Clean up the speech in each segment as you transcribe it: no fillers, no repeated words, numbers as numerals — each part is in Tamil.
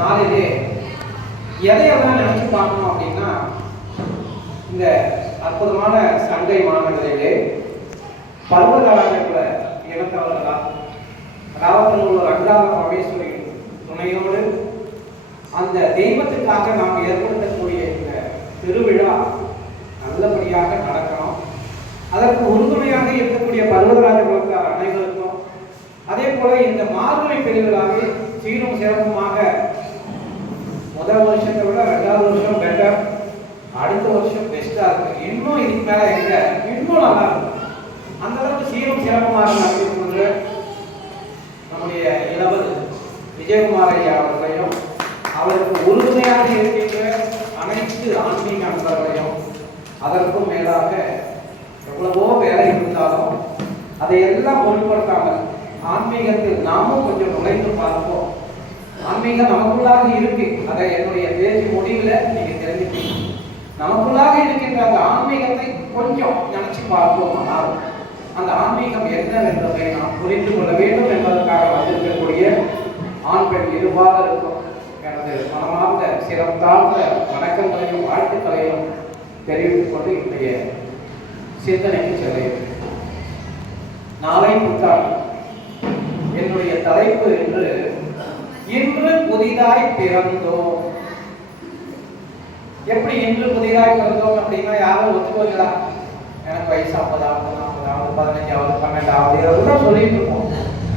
நாளிலே எதையெல்லாம் நினைச்சு பார்க்கணும் அப்படின்னா, இந்த அற்புதமான சண்டை மாநகரிலே பர்வதராஜகுல இனத்தவர்களா, அதாவது ஒரு ரங்காத பரமேஸ்வரி துணையோடு அந்த தெய்வத்துக்காக நாம் ஏற்படுத்தக்கூடிய இந்த திருவிழா நல்லபடியாக நடக்கணும். அதற்கு உறுதுணையாக இருக்கக்கூடிய பர்வதராஜ குலத்தார் அனைவருக்கும், அதே போல இந்த மார்கழி பெருவிழாவை சீரும் சிறப்புமாக முதல் வருஷத்தை விட 2வது வருஷம் பெட்டர், அடுத்த வருஷம் பெஸ்டா இருக்கு, இன்னும் இதுக்கு மேல எங்க இன்னும் நல்லா இருக்கும். அந்த அளவுக்கு சீரும் சிறப்புமாக நடத்திக்கொண்டு நம்முடைய இளவல் விஜயகுமார் ஐயா அவர்களையும் அவருக்கு உறுதுணையாக இருக்கின்ற அனைத்து ஆன்மீக நண்பர்களையும், அதற்கும் மேலாக எவ்வளவோ வேலை இருந்தாலும் அதையெல்லாம் பொருட்படுத்தாமல் ஆன்மீகத்தில் நாமும் கொஞ்சம் நுழைந்து பார்ப்போம். ஆன்மீகம் நமக்குள்ளாக இருக்கு, அதை என்னுடைய பேச்சு முடிவில் நீங்க தெரிஞ்சுக்கீங்க. நமக்குள்ளாக இருக்கின்ற அந்த ஆன்மீகத்தை கொஞ்சம் நினைச்சு பார்ப்போம். ஆனால் அந்த ஆன்மீகம் என்னவென்பதை நாம் புரிந்து கொள்ள வேண்டும் என்பதற்காக வந்திருக்கக்கூடிய ஆண் பெண் இருபாலருக்கும் எனது மனமார்ந்த சிறந்தார்ந்த வணக்கங்களையும் வாழ்த்துக்களையும் தெரிவித்துக் கொண்டு இன்றைய சிந்தனைக்கு செல்ல. நாளை புத்தாண்டு என்னுடைய தலைப்பு என்று இன்று புதிதாய் பிறந்தோம். எப்படி இன்று புதிதாய் பிறந்தோம் அப்படின்னா யாரும் ஒத்துக்கோங்களா? எனக்கு வயசு 50வது 40வது 15வது 12வது அதெல்லாம் சொல்லிட்டு இருக்கோம்.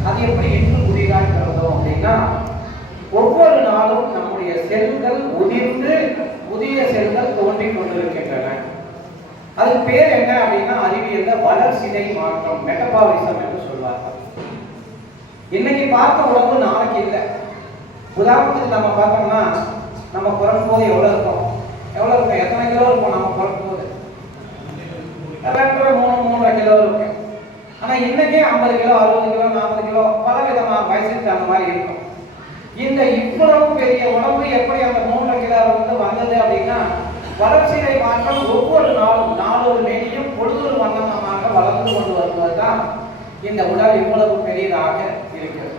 அது எப்படி இன்று புதிதாய் பிறந்தோம் அப்படின்னா, ஒவ்வொரு நாளும் நம்முடைய செல்கள் உதிர்ந்து புதிய செல்கள் தோன்றிக் கொண்டிருக்கின்றன. அதுக்கு பேர் என்ன அப்படின்னா அறிவியல்ல வளர்சிதை மாற்றம், மெட்டபாலிசம் என்று சொல்வார்கள். இன்னைக்கு பார்த்த உடம்பு நாளைக்கு இல்லை. உதாரணத்துக்கு நம்ம பார்த்தோம்னா, நம்ம பிறக்கும் போது எவ்வளவு இருக்கும், எத்தனை கிலோ இருக்கும்? நம்ம பிறக்கும் போது 3 கிலோ இருக்கு. ஆனா இன்னைக்கே 50 கிலோ 60 கிலோ 40 கிலோ பல விதமான வயசுக்கு அந்த மாதிரி இருக்கும். இந்த இவ்வளவு பெரிய உடம்பு எப்படி அந்த 3 கிலோ வந்தது அப்படின்னா, வளர்ச்சிதை மாற்றம் ஒவ்வொரு நாளும் நாளொரு மேனியும் பொழுதொரு வண்ணமாக வளர்ந்து கொண்டு வருவதுதான் இந்த உடல் இவ்வளவு பெரியதாக இருக்கிறது.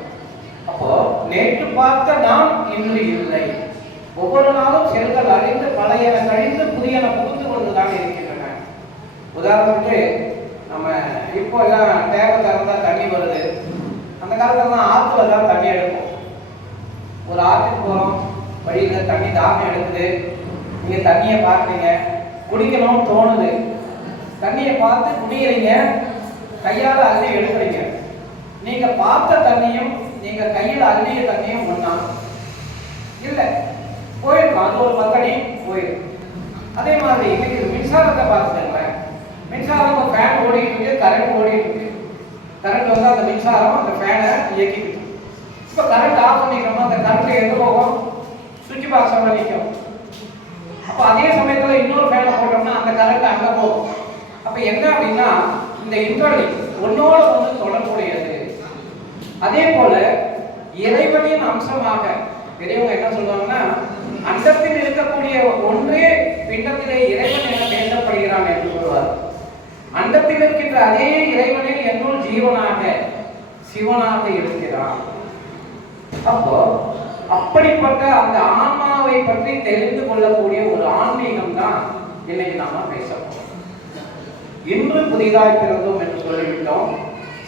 அப்போ நேற்று பார்த்த நாம் இன்று இல்லை. ஒவ்வொரு நாளும் செல்கள் அழிந்து பழையன கழிந்து புதியன புகுந்து கொண்டுதான் இருக்கின்றன. உதாரணத்துக்கு நம்ம இப்போ எல்லாம் தேவை திறந்தா தண்ணி வருது. அந்த காலத்துல ஆற்றுல தான் தண்ணி எடுப்போம். ஒரு ஆற்றுக்கு போறோம், வழியில தண்ணி தாகம் எடுக்குது, நீங்க தண்ணியை பார்க்குறீங்க, குடிக்கணும்னு தோணுது, தண்ணியை பார்த்து குடிக்கிறீங்க, கையால அள்ளி எடுக்கிறீங்க. நீங்க பார்த்த தண்ணியும் நீங்க கையில் அள்ளிய தண்ணியும் ஒண்ணா இல்லை, போயிருக்கும். அது ஒரு பக்கடி போயிருக்கும். அதே மாதிரி இன்னைக்கு மின்சாரத்தை பார்த்துக்கங்களேன். மின்சாரம் ஃபேன் ஓடிட்டு இருக்கு, கரண்ட் ஓடிட்டு இருக்கு. கரண்ட் வந்து அந்த மின்சாரம் அந்த ஃபேனை இயக்கிட்டு. இப்போ கரண்ட் ஆஃப் பண்ணிக்கிறோமா, அந்த கரண்ட் எங்க போகும்? சுவிட்ச் பாக்ஸோட நிற்கும். அப்போ அதே சமயத்தில் இன்னொரு ஃபேனை போட்டோம்னா அந்த கரண்ட் அங்கே போகும். அப்போ என்ன அப்படின்னா, இந்த இன்டர்லிங்க் ஒன்னோட ஒன்று தொடர்புடையது. அதே போல இறைவனின் அம்சமாக பெரியவங்க என்ன சொல்லுவாங்கன்னா, அண்டத்தில் இருக்கக்கூடிய ஒன்றே பிண்டத்திலே இறைவன் என பேசப்படுகிறான் என்று சொல்வார். அண்டத்தில் இருக்கின்ற அதே இறைவனே என்னுள் ஜீவனாக சிவனாக இருக்கிறான். அப்போ அப்படிப்பட்ட அந்த ஆன்மாவை பற்றி தெரிந்து கொள்ளக்கூடிய ஒரு ஆன்மீகம் தான் இன்னைக்கு நாம பேச போறோம். இன்று புதிதாய் பிறந்தோம் என்று சொல்லிவிட்டோம்,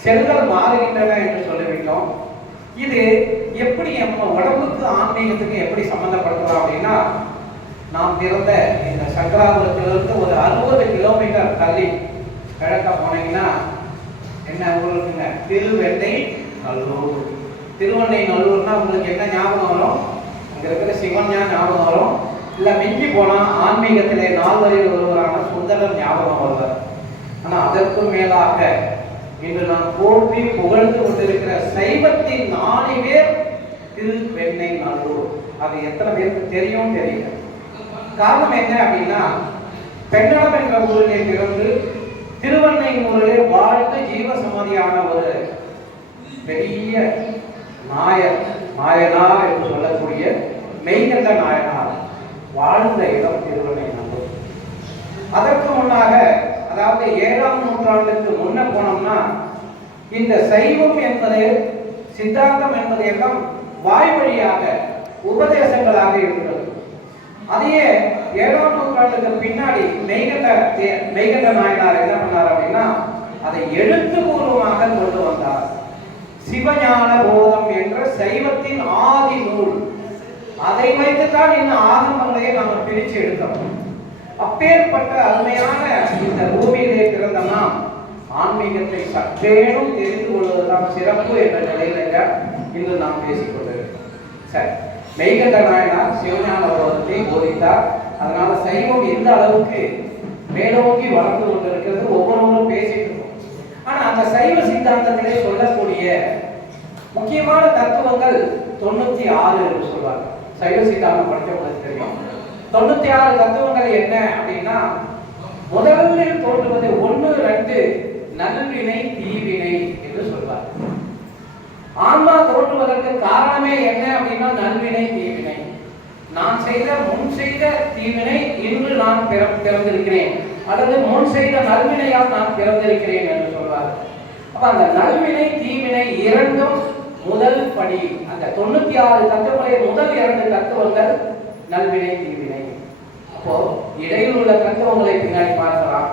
செல்கள் மாறுகின்றன என்று சொல்லிவிட்டோம். இது எப்படி நம்ம உடம்புக்கு ஆன்மீகத்துக்கு எப்படி சம்பந்தப்படுத்தலாம் அப்படின்னா, நாம் பிறந்த இந்த சங்கராபுரத்திலிருந்து ஒரு 60 கிலோமீட்டர் தள்ளி கிழக்க போனீங்கன்னா என்ன ஊர் இருக்குங்க? திருவெண்ணெய்நல்லூர். திருவெண்ணெய்நல்லூர்னா உங்களுக்கு என்ன ஞாபகம் வரும்? அங்க இருக்கிற சிவன் ஞாபகம் வரும், இல்ல மிஞ்சி போனா ஆன்மீகத்திலே 4 வரையில் ஒருவரான சுந்தரர் ஞாபகம் வருவார். ஆனா அதற்கும் மேலாக இன்று நாம் போற்றி புகழ்ந்து கொண்டிருக்கிற சைவத்தின் 4 பேர் திருவெண்ணெய்நல்லூர். அது எத்தனை பேருக்கு தெரியும் தெரியல. காரணம் என்ன அப்படின்னா, பெண்ணடம் என்ற ஊரிலே பிறந்து திருவெண்ணெய்நல்லூரிலே வாழ்ந்து ஜீவ சமாதியான ஒரு பெரிய நாயனார் என்று சொல்லக்கூடிய மெய்கண்ட நாயனார் வாழ்ந்த இடம் திருவெண்ணெய்நல்லூர். அதற்கு முன்னாக, அதாவது 7ஆம் நூற்றாண்டுக்கு முன்ன போனோம்னா, இந்த சைவம் என்பது சித்தாந்தம் என்பது எல்லாம் வாய் வழியாக உபதேசங்களாக இருக்கிறது. அதையே 7ஆம் நூற்றாண்டுக்கு பின்னாடி மெய்கண்ட நாயனார் என்ன பண்ணார் அப்படின்னா அதை எழுத்துப்பூர்வமாக கொண்டு வந்தார். சிவஞான போதம் என்ற சைவத்தின் ஆதி நூல், அதை வைத்துத்தான் இந்த ஆகமங்களை நாம் பிரித்து எடுக்கிறோம். அப்பேற்பட்ட அருமையான இந்த பூமியிலே பிறந்த நாம் ஆன்மீகத்தை சற்றேனும் தெரிந்து கொள்வதுதான் சிறப்பு என்ற நிலையில இன்று நாம் பேசிக்கொண்டிருக்கிறோம். சரி, மெய்கண்ட நாயனார் சிவஞான போதத்தை போதித்தார். அதனால சைவம் எந்த அளவுக்கு மேலோக்கி வளர்ந்து கொண்டிருக்கிறது ஒவ்வொருவரும் பேசிட்டு இருக்கோம். ஆனா அந்த சைவ சித்தாந்தத்திலே சொல்லக்கூடிய முக்கியமான தத்துவங்கள் 96 என்று சொல்வாங்க. சைவ சித்தாந்தம் படித்தவங்களுக்கு தெரியும். 96 தத்துவங்கள் என்ன அப்படின்னா, முதலில் தோன்றுவது 1, 2 நல்வினை தீவினை என்று சொல்வார். ஆன்மா தோன்றுவதற்கு காரணமே என்ன அப்படின்னா நல்வினை தீவினை. நான் முன் செய்த தீவினை இன்று நான் பிறந்திருக்கிறேன், அல்லது முன் செய்த நல்வினையால் நான் பிறந்திருக்கிறேன் என்று சொல்வார். அப்ப அந்த நல்வினை தீவினை இரண்டும் முதல் படி. அந்த 96 தத்துவங்களை முதல் 2 தத்துவங்கள் நல்வினை தீவினை. அப்போ இடையில் உள்ள தத்துவங்களை பின்னாடி பார்க்கலாம்.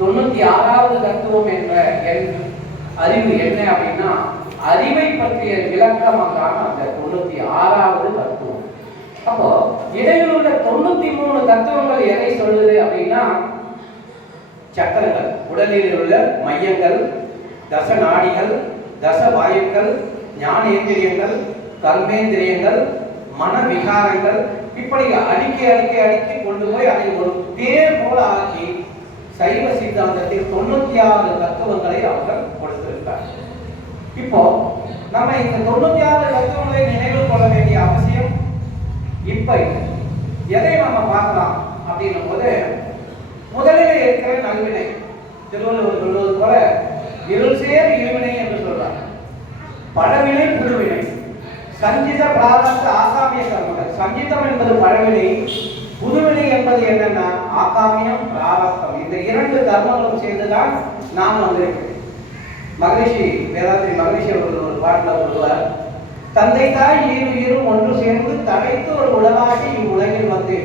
96வது தத்துவம் என்ற அறிவு என்ன அப்படின்னா அறிவை பற்றிய விளக்கமாக அந்த 96வது தத்துவம். அப்போ இடையில் உள்ள 93 தத்துவங்கள் எதை சொல்லுது அப்படின்னா சக்கரங்கள், உடலில் உள்ள மையங்கள், தச நாடிகள், தச வாயுக்கள், ஞானேந்திரியங்கள், கர்மேந்திரியங்கள், மன விகாரங்கள், இப்படி அடுக்கி கொண்டு போய் அதை ஒரு தேர் போல ஆக்கி சைவ சித்தாந்தத்தில் 96 தத்துவங்களை அவர்கள் கொடுத்திருக்கிறார். இப்போ நம்ம இந்த 96 தத்துவங்களை நினைவில் கொள்ள வேண்டிய அவசியம் இப்ப எதை நம்ம பார்க்கலாம் அப்படின்னும் போது, முதலில் இருக்கிற நல்வினை. திருவள்ளுவர் சொல்வது போல இருள் சேர் இருவினை என்று சொல்றார். பழவினை புதுவினை, சஞ்சித பிராரப்த ஆகாமிய கர்மங்கள். சஞ்சிதம் என்பது பழவினை, புதுவினை என்பது என்னன்னா ஆகாமியம் பிராரப்தம். இந்த 2 கர்மங்களும் சேர்ந்துதான் நாம் வந்திருக்கிறோம். மகரிஷி வேதாத்திரி மகரிஷி அவர்கள் ஒரு பாட்டில் சொல்லுவார், தந்தை தாய் ஈரும் ஒன்று சேர்ந்து தடைத்து ஒரு உடலாகி இவ்வுலகில் வந்து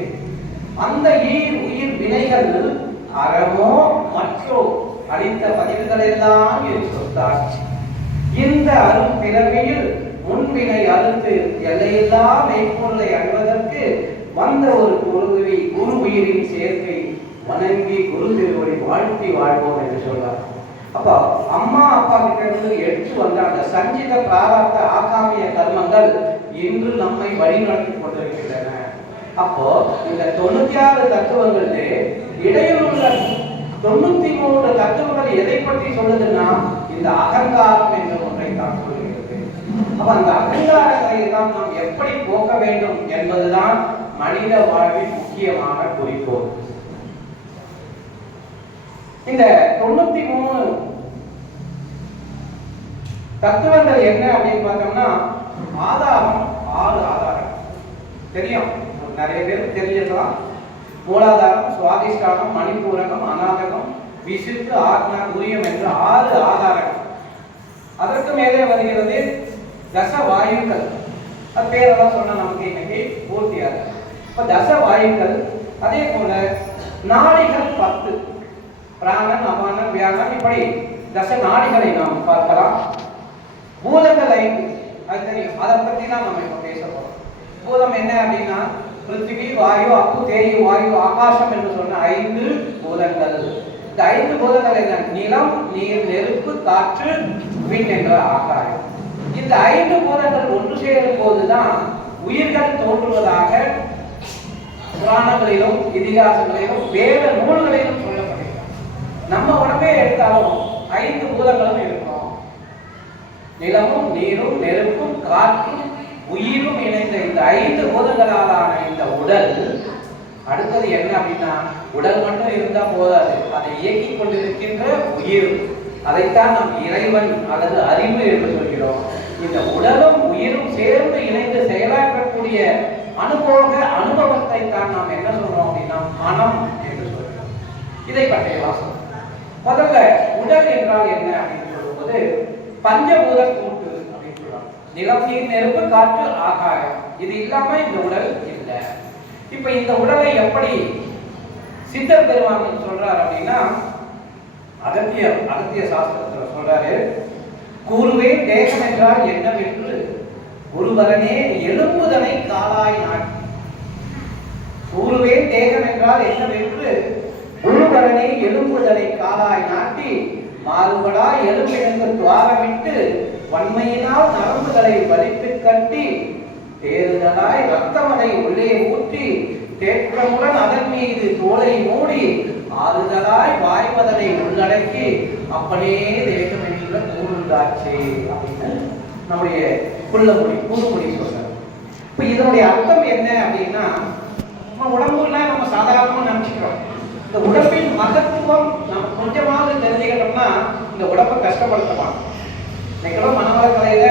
அந்த உயிர் வினைகள் அறமோ மற்றோ அளித்த பதிவுகள் எல்லாம் சொத்தார். இந்த அரும் பிறவியில் முன்வினை அறுத்து எல்லையில்லா மெய்ப்பொருளை அடைவதற்கு வந்த ஒரு குரு உயிரின் சேர்க்கை வணங்கி குரு திருவடி வாழ்த்தி வாழ்வோம் என்று சொல்றார். அப்ப அம்மா அப்பா கிட்ட இருந்து எடுத்து வந்த அந்த சஞ்சித பிராரப்த ஆகாமிய கர்மங்கள் இன்று நம்மை வழிநடத்தி கொண்டிருக்கின்றன. அப்போ இந்த 96 தத்துவங்களிலே இடையில் உள்ள 93 தத்துவங்கள் எதை பற்றி சொல்லுதுன்னா இந்த அகங்காரம் என்ற ஒன்றை தான் சொல்லுகிறது. அப்ப அந்த அகங்காரத்தை தான் நாம் எப்படி போக்க வேண்டும் என்பதுதான் மனித வாழ்வின் முக்கியமான குறிக்கோள். இந்த 93 தத்துவங்கள் என்ன அப்படின்னு பார்த்தோம்னா, ஆதாரம் 6 ஆதாரம் தெரியும், நிறைய பேர் தெரிஞ்சிருக்கலாம். மூலாதாரம், சுவாதிஷ்டானம், மணிப்பூரகம், அநாதகம், விசுத்து, ஆக்னா, துரியம் என்ற 6 ஆதாரங்கள். அதற்கு மேலே வருகிறது தச வாயுக்கள். அது பேரெல்லாம் சொன்னா நமக்கு இன்னைக்கு பூர்த்தியாக. இப்ப தச வாயுக்கள், அதே போல நாடிகள் 10, பிராணன், அபானன், வியானன், இப்படி தச நாடிகளை நாம் பார்க்கலாம். பூதங்கள் 5, அது தெரியும், அதை பற்றி தான் நம்ம இப்ப பேச போறோம். பூதம் என்ன அப்படின்னா பிருத்திவி, வாயு, அப்பு, தேயு, வாயு, ஆகாசம் என்று சொன்ன 5 பூதங்கள். இந்த 5 பூதங்கள் என்ன? நிலம், நீர், நெருப்பு, காற்று, விண் என்ற ஆகாயம். இந்த 5 பூதங்கள் ஒன்று சேரும் போதுதான் உயிர்கள் தோன்றுவதாக புராணங்களிலும் இதிகாசங்களிலும் வேத நூல்களிலும் சொல்லப்படுகிறது. நம்ம உடம்பே எடுத்தாலும் 5 பூதங்களும் இருக்கும். நிலமும் நீரும் நெருப்பும் காற்றும் உயிரும் இணைந்த இந்த 5 பூதங்களாலான இந்த உடல், அடுத்தது என்ன அப்படின்னா உடல் மட்டும் இருந்தா போதாது, அதை இயக்கிக் கொண்டிருக்கின்ற உயிர். அதைத்தான் நாம் இறைவன் அல்லது அறிவு என்று சொல்கிறோம். இந்த உடலும் உயிரும் சேர்ந்து இணைந்து செயலாற்றக்கூடிய அனுபவத்தை தான் நாம் என்ன சொல்றோம் அப்படின்னா மனம் என்று சொல்கிறோம். இதை பற்றிய வாசம். முதல்ல உடல் என்றால் என்ன அப்படின்னு சொல்லும்போது பஞ்சபூத கூட்டு அப்படின்னு சொல்றாங்க. நிலம், நீர், நெருப்பு, காற்று, ஆகாயம். இது இல்லாம இந்த உடல் இல்லை. இப்ப இந்த உடலை எப்படி சித்தர் பெருமான் சொல்றாரு அப்படின்னா, அகத்திய சாஸ்திரத்துல சொல்றாரு, கூறுவே தேகம் என்றால் என்னவென்று குருவரனே எழும்புதனை காலாய் நாட்டி. கூறுவே தேகம் என்றால் என்னவென்று குருவரனே எழும்புதனை காலாய் நாட்டி, மாறுபடா எலும்பிழந்து துவாரமிட்டு வன்மையினால் நரம்புகளை வலித்து கட்டி, தேறுதலாய் ரத்தமதை உள்ளே ஊற்றி தேற்றமுடன் அதன் மீது தோலை மூடி, ஆறுதலாய் வாய்மதனை உள்ளடக்கி அப்பனே தேகம் என்கிற கூறுந்தாச்சே அப்படின்னு நம்முடைய கூறுமொழி சொல்றாரு. இப்ப இதனுடைய அர்த்தம் என்ன அப்படின்னா, நம்ம உடம்புலாம் நம்ம சாதாரணமா நினைச்சுக்கிறோம். இந்த உடம்பின் மகத்துவம் நம்ம கொஞ்சமாவது தெரிஞ்சுக்கிட்டோம்னா இந்த உடம்பை கஷ்டப்படுத்தலாம். இன்னைக்கெல்லாம் மனவளக்கலையில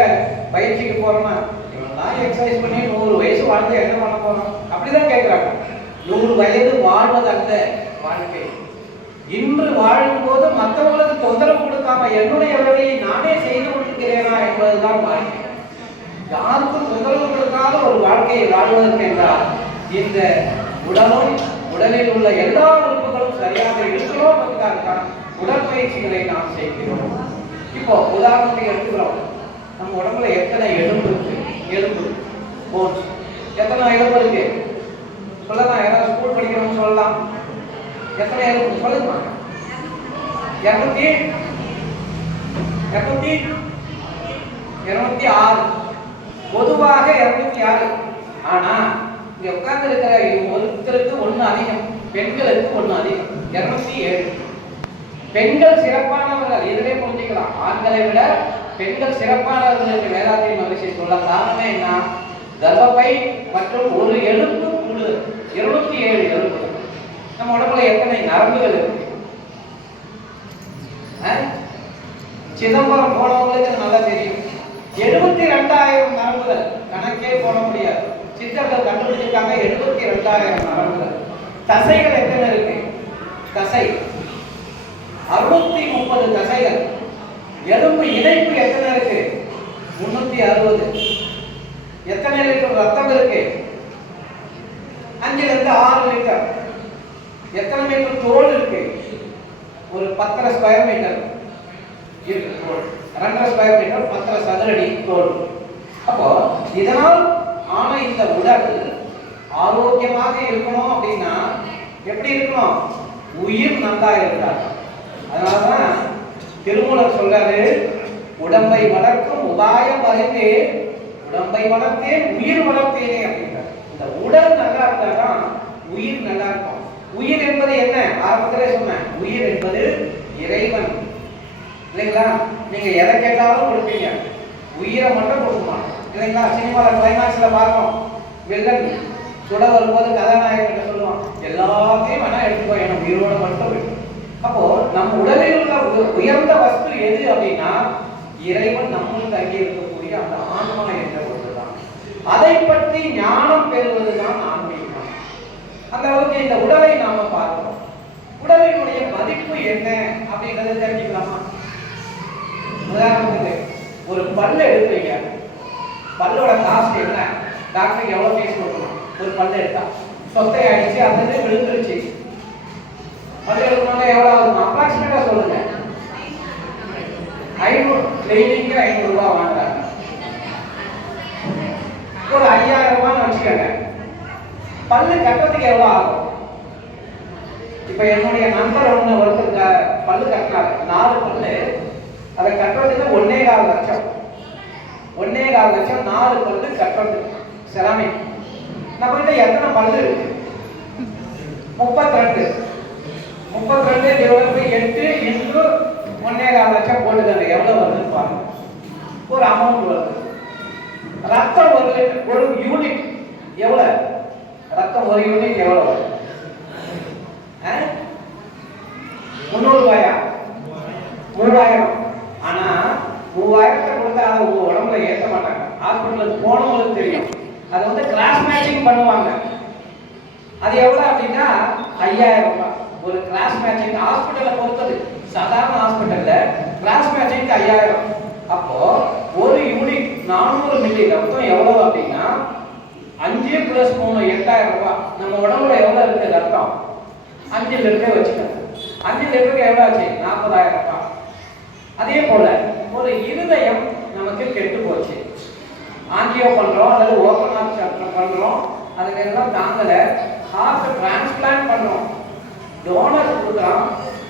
பயிற்சிக்கு போறோம்னா, இவெல்லாம் எக்ஸசைஸ் பண்ணி 100 வயசு வாழ்ந்து என்ன பண்ண போறோம் அப்படிதான் கேட்கிறாங்க. 100 வயது வாழ்வது அல்ல வாழ்க்கை. இன்று வாழும்போது மற்றவர்களுக்கு தொந்தரவு கொடுக்காம என்னுடைய வேலையை நானே செய்து கொண்டிருக்கிறேனா என்பதுதான் வாழ்க்கை. யாருக்கும் தொந்தரவு கொடுக்காத ஒரு வாழ்க்கையை வாழ்வதற்கு என்றால் இந்த உடலும் உடலில் உள்ள எல்லா உறுப்புகளும் சரியாக இருக்கிறோம் என்பதற்காக உடற்பயிற்சிகளை நாம் செய்கிறோம். இப்போ உதாரணத்துக்கு எடுத்துக்கிறோம், நம்ம உடம்புல எத்தனை எலும்பு இருக்கு? எலும்பு போன்ஸ் எத்தனை எலும்பு இருக்கு சொல்லலாம். யாராவது ஸ்கூல் படிக்கிறவங்க சொல்லலாம், எத்தனை எலும்பு சொல்லுங்க. 206 பொதுவாக 206. ஆனா இங்க உட்கார்ந்து இருக்கிற ஒருத்தருக்கு 1 அதிகம், பெண்களுக்கு 1 அதிகம், 207. பெண்கள் சிறப்பானவர்கள், இதிலே புரிஞ்சுக்கலாம். ஆண்களை விட பெண்கள் சிறப்பானவர்கள் என்று வேதாத்திரி மகிழ்ச்சி சொல்ல காரணமே என்ன? கர்ப்பப்பை மற்றும் ஒரு எலும்பு முழு 207 எலும்பு. நம்ம உடம்புல எத்தனை நரம்புகள் இருக்கு? சிதம்பரம் போனவங்களுக்கு நல்லா தெரியும். 72,000 நரம்புகள், கணக்கே போட முடியாது. சித்தர்கள் கண்டுபிடிச்சிருக்காங்க 72,000 நரம்புகள். தசைகள் எத்தனை இருக்கு? தசை 630 தசைகள். எலும்பு இணைப்பு எத்தனை இருக்கு? 360. எத்தனை லிட்டர் ரத்தம் இருக்கு? 5 இருந்து 6 லிட்டர். எத்தனை மீட்டர் தோல் இருக்கு? ஒரு 10 ஸ்கொயர் மீட்டர் இருக்கு தோல். 2 ஸ்கொயர் மீட்டர் 10 சதுரடி தோல். அப்போ இதனால் ஆன இந்த உடல் ஆரோக்கியமாக இருக்கணும் அப்படின்னா எப்படி இருக்கணும்? உயிர் நல்லா இருந்தார். அதனாலதான் திருமூலர் சொல்றாரு, உடம்பை வளர்க்கும் உபாயம் அறிந்தே உடம்பை வளர்த்தேன் உயிர் வளர்த்தேனே அப்படின்றார். இந்த உடல் நல்லா இருந்தாதான் உயிர் நல்லா இருக்கும். உயிர் என்பது என்ன? ஆரம்பத்திலே சொன்னேன், உயிர் என்பது இறைவன் இல்லைங்களா? நீங்க எதை கேட்டாலும் கொடுப்பீங்க, உயிரை மட்டும் கொடுக்குமா இல்லைங்களா? சினிமாவில் கிளைமாக்ஸ்ல பார்க்கணும், வில்லன் சுட வரும்போது கதாநாயகன் சொல்லுவான், எல்லாத்தையும் வேணா எடுத்துக்கோ, என உயிரோட மட்டும் இருக்கு. அப்போ நம்ம உடலில் உள்ள உயர்ந்த வஸ்து எது அப்படின்னா இறைவன் நம்முள் தங்கி இருக்கக்கூடிய அந்த ஆன்மா என்ற ஒன்றுதான். அதை பற்றி ஞானம் பெறுவதுதான் ஆன்மீகம். அந்த அளவுக்கு இந்த உடலை நாம பார்க்கிறோம். உடலினுடைய மதிப்பு என்ன அப்படின்றத தெரிஞ்சுக்கலாமா? உதாரணத்துக்கு ஒரு பல்லு எடுப்பீங்க, பல்லோட காஸ்ட் என்ன? டாக்டருக்கு எவ்வளவு ஃபீஸ் கொடுக்கணும்? ஒரு பல்லு எடுத்தா சொத்தை ஆயிடுச்சு, அந்த விழுந்துருச்சு, பல்லு எடுக்கணும்னா எவ்வளவு ஆகும்? அப்ராக்சிமேட்டா சொல்லுங்க. 500 கிளீனிங்க்கு 500 ரூபாய் வாங்குறாங்க. ஒரு 5000 ரூபான்னு வச்சுக்கோங்க. பல்லு கட்டுறதுக்கு எவ்வளவு ஆகும்? இப்ப என்னுடைய நண்பர் ஒருத்தர் பல்லு கட்டினாரு, 4 பல்லு. அதை கட்டுறதுக்கு 1.25 லட்சம். 1.25 லட்சம் 4 பல்லு கட்டுறதுக்கு. செராமிக். நம்ம கிட்ட எத்தனை பல்லு இருக்கு? 32. 32 டிவைட் பை 8 இன்டு 1.25 லட்சம் போட்டுக்கங்க, எவ்வளவு வருதுன்னு பாருங்க. ஒரு அமௌண்ட் வருது. ரத்தம் ஒரு யூனிட் எவ்வளவு? ரத்தம் ஒரு யூனிட் எவ்வளவு? 300 ரூபாயா? 3000. ஆனா 3000 கொடுத்தா அதை உங்க உடம்புல ஏற்ற மாட்டாங்க. ஹாஸ்பிட்டலுக்கு போனவங்களுக்கு தெரியும். அதை வந்து கிராஸ் மேட்சிங் பண்ணுவாங்க. அது எவ்வளவு அப்படின்னா 5000 ரூபாய். ஒரு கிராஸ் மேட்சிங் ஹாஸ்பிட்டலை பொறுத்தது. சாதாரண ஹாஸ்பிட்டல்ல கிராஸ் மேட்சிங் 5000. அப்போ ஒரு யூனிட் 400 மில்லி ரத்தம் எவ்வளவு அப்படின்னா 5 + 3 8000 ரூபாய். நம்ம உடம்புல எவ்வளவு இருக்கு ரத்தம்? 5 லிட்டர் வச்சுக்கோங்க. 5 லிட்டருக்கு எவ்வளவு ஆச்சு? 40,000 ரூபாய். அதே போல ஒரு இருதயம் நமக்கு கெட்டு போச்சு, ஆஞ்சியோ பண்றோம் அல்லது ஓபன் ஹார்ட் சர்ஜரி பண்றோம், அதுல எல்லாம் தாங்கல, ஹார்ட் டிரான்ஸ்பிளான்ட் பண்றோம், டோனர் கொடுக்குறோம்,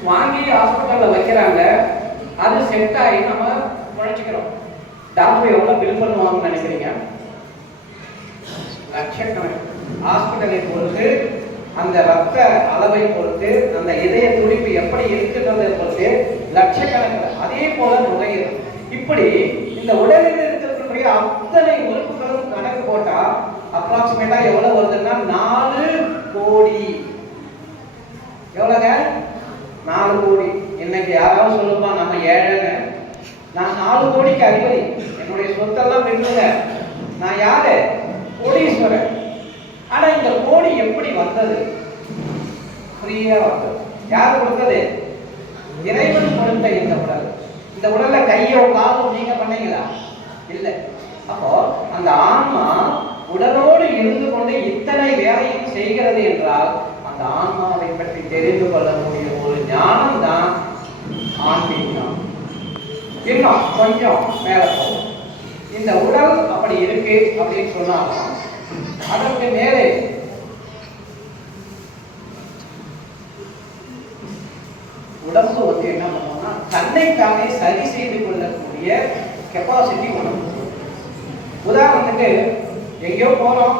வாங்கி ஹாஸ்பிட்டல்ல வைக்கிறாங்க, அது செட் ஆகி நம்ம உழைச்சிக்கிறோம். டாக்டர் எவ்வளவு பில் பண்ணுவாங்கன்னு நினைக்கிறீங்க? லட்சக்கணக்கு. ஹாஸ்பிட்டலை பொறுத்து, அந்த ரத்த அளவை பொறுத்து, அந்த இதய துடிப்பு எப்படி இருக்குன்றதை பொறுத்து லட்சக்கணக்கில். அதே போல நுரையீரல். இப்படி இந்த உடலில் இருக்கக்கூடிய அத்தனை உறுப்புகளும் கணக்கு போட்டா அப்ராக்சிமேட்டா எவ்வளவு வருதுன்னா 4 கோடி. எவ்வளவுங்க? 4 கோடி. இன்னைக்கு யாராவது சொல்லுமா நம்ம ஏழைன்னு? நான் 4 கோடிக்கு அதிபதி, என்னுடைய சொத்தெல்லாம் விட்டுருங்க, நான் யாரு? கோடீஸ்வரன். ஆனா இந்த கோடி எப்படி வந்தது? ஃப்ரீயா வந்தது. யார் கொடுத்தது? இறைவன் கொடுத்த இந்த உடல். இந்த உடல்ல கையோ காலோ நீங்க பண்ணீங்களா? இல்லை. அப்போ அந்த ஆன்மா உடலோடு இருந்து கொண்டு இத்தனை வேலையும் செய்கிறது என்றால் அந்த ஆன்மாவை பற்றி தெரிந்து கொள்ளக்கூடிய ஒரு ஞானம் தான் ஆன்மீகம். இன்னும் கொஞ்சம் மேல போகும். இந்த உடல் அப்படி இருக்கு அப்படின்னு சொன்னாலும் அதற்கு மேலே உடம்பு வந்து என்ன பண்ணுவோம்னா தன்னைத்தானே சரி செய்து கொள்ளக்கூடிய கெப்பாசிட்டி உடம்பு. உதாரணத்துக்கு எங்கேயோ போறோம்,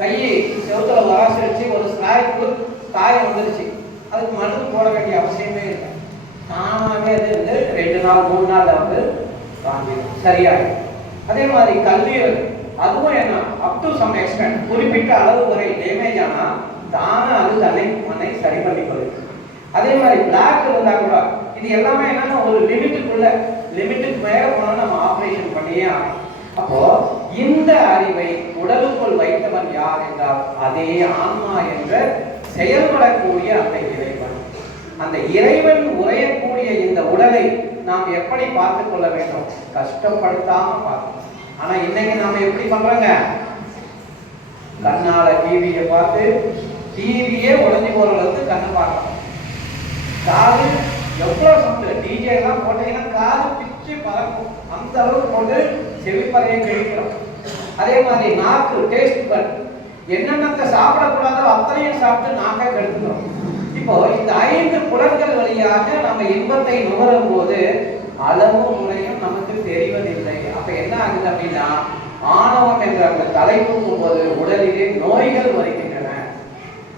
கையை செவத்துல வாசிச்சு ஒரு ஸ்நாய்க்கு காயம் வந்துருச்சு, அதுக்கு மருந்து போட வேண்டிய அவசியமே இல்லை. தானாகவே அது வந்து 2 நாள் 3 நாள் வந்து வாங்கிடும், சரியாகும். அதே மாதிரி கல்லீரல், அதுவும் என்ன அப் டு சம் எக்ஸ்டென்ட் குறிப்பிட்ட அளவு வரை டேமேஜ் ஆனா தானே அது தன்னை சரி பண்ணிக்கொள்ளுது. அதே மாதிரி பிளாக் இருந்தா கூட இது எல்லாமே என்னன்னா ஒரு லிமிட்டுக்கு மேல போனா நம்ம ஆபரேஷன் பண்ணியே ஆகும். அப்போ இந்த அறிவை உடலுக்குள் வைத்தவன் யார் என்றால் அதே ஆன்மா என்ற செயல்படக்கூடிய அந்த இறைவன். அந்த இறைவன் உரையக்கூடிய இந்த உடலை நாம் எப்படி பார்த்துக் கொள்ள வேண்டும்? கஷ்டப்படுத்தாம பார்க்கணும். ஆனா இன்னைக்கு நாம எப்படி பண்றோங்க? கண்ணால டிவியை பார்த்து டிவியே உடஞ்சி போற அளவுக்கு கண்ணை பார்க்கணும். காது எவ்வளவு சவுண்டு டிஜே எல்லாம் போட்டீங்கன்னா காது பிச்சு பறக்கும், அந்த அளவுக்கு போட்டு செவிப்பறையை கழிக்கிறோம். அதே மாதிரி நாக்கு டேஸ்ட் பட் என்னென்ன சாப்பிடக்கூடாதோ அத்தனையும் சாப்பிட்டு நாக்கை கெடுத்துக்கிறோம். இப்போ இந்த 5 புலன்கள் வழியாக நம்ம இன்பத்தை நுகரும் போது அளவு முறையும் நமக்கு தெரிவதில்லை. அப்ப என்ன ஆகுது அப்படின்னா ஆணவம் என்ற அந்த தலைப்புக்கும் போது உடலிலே நோய்கள் வருகின்றன.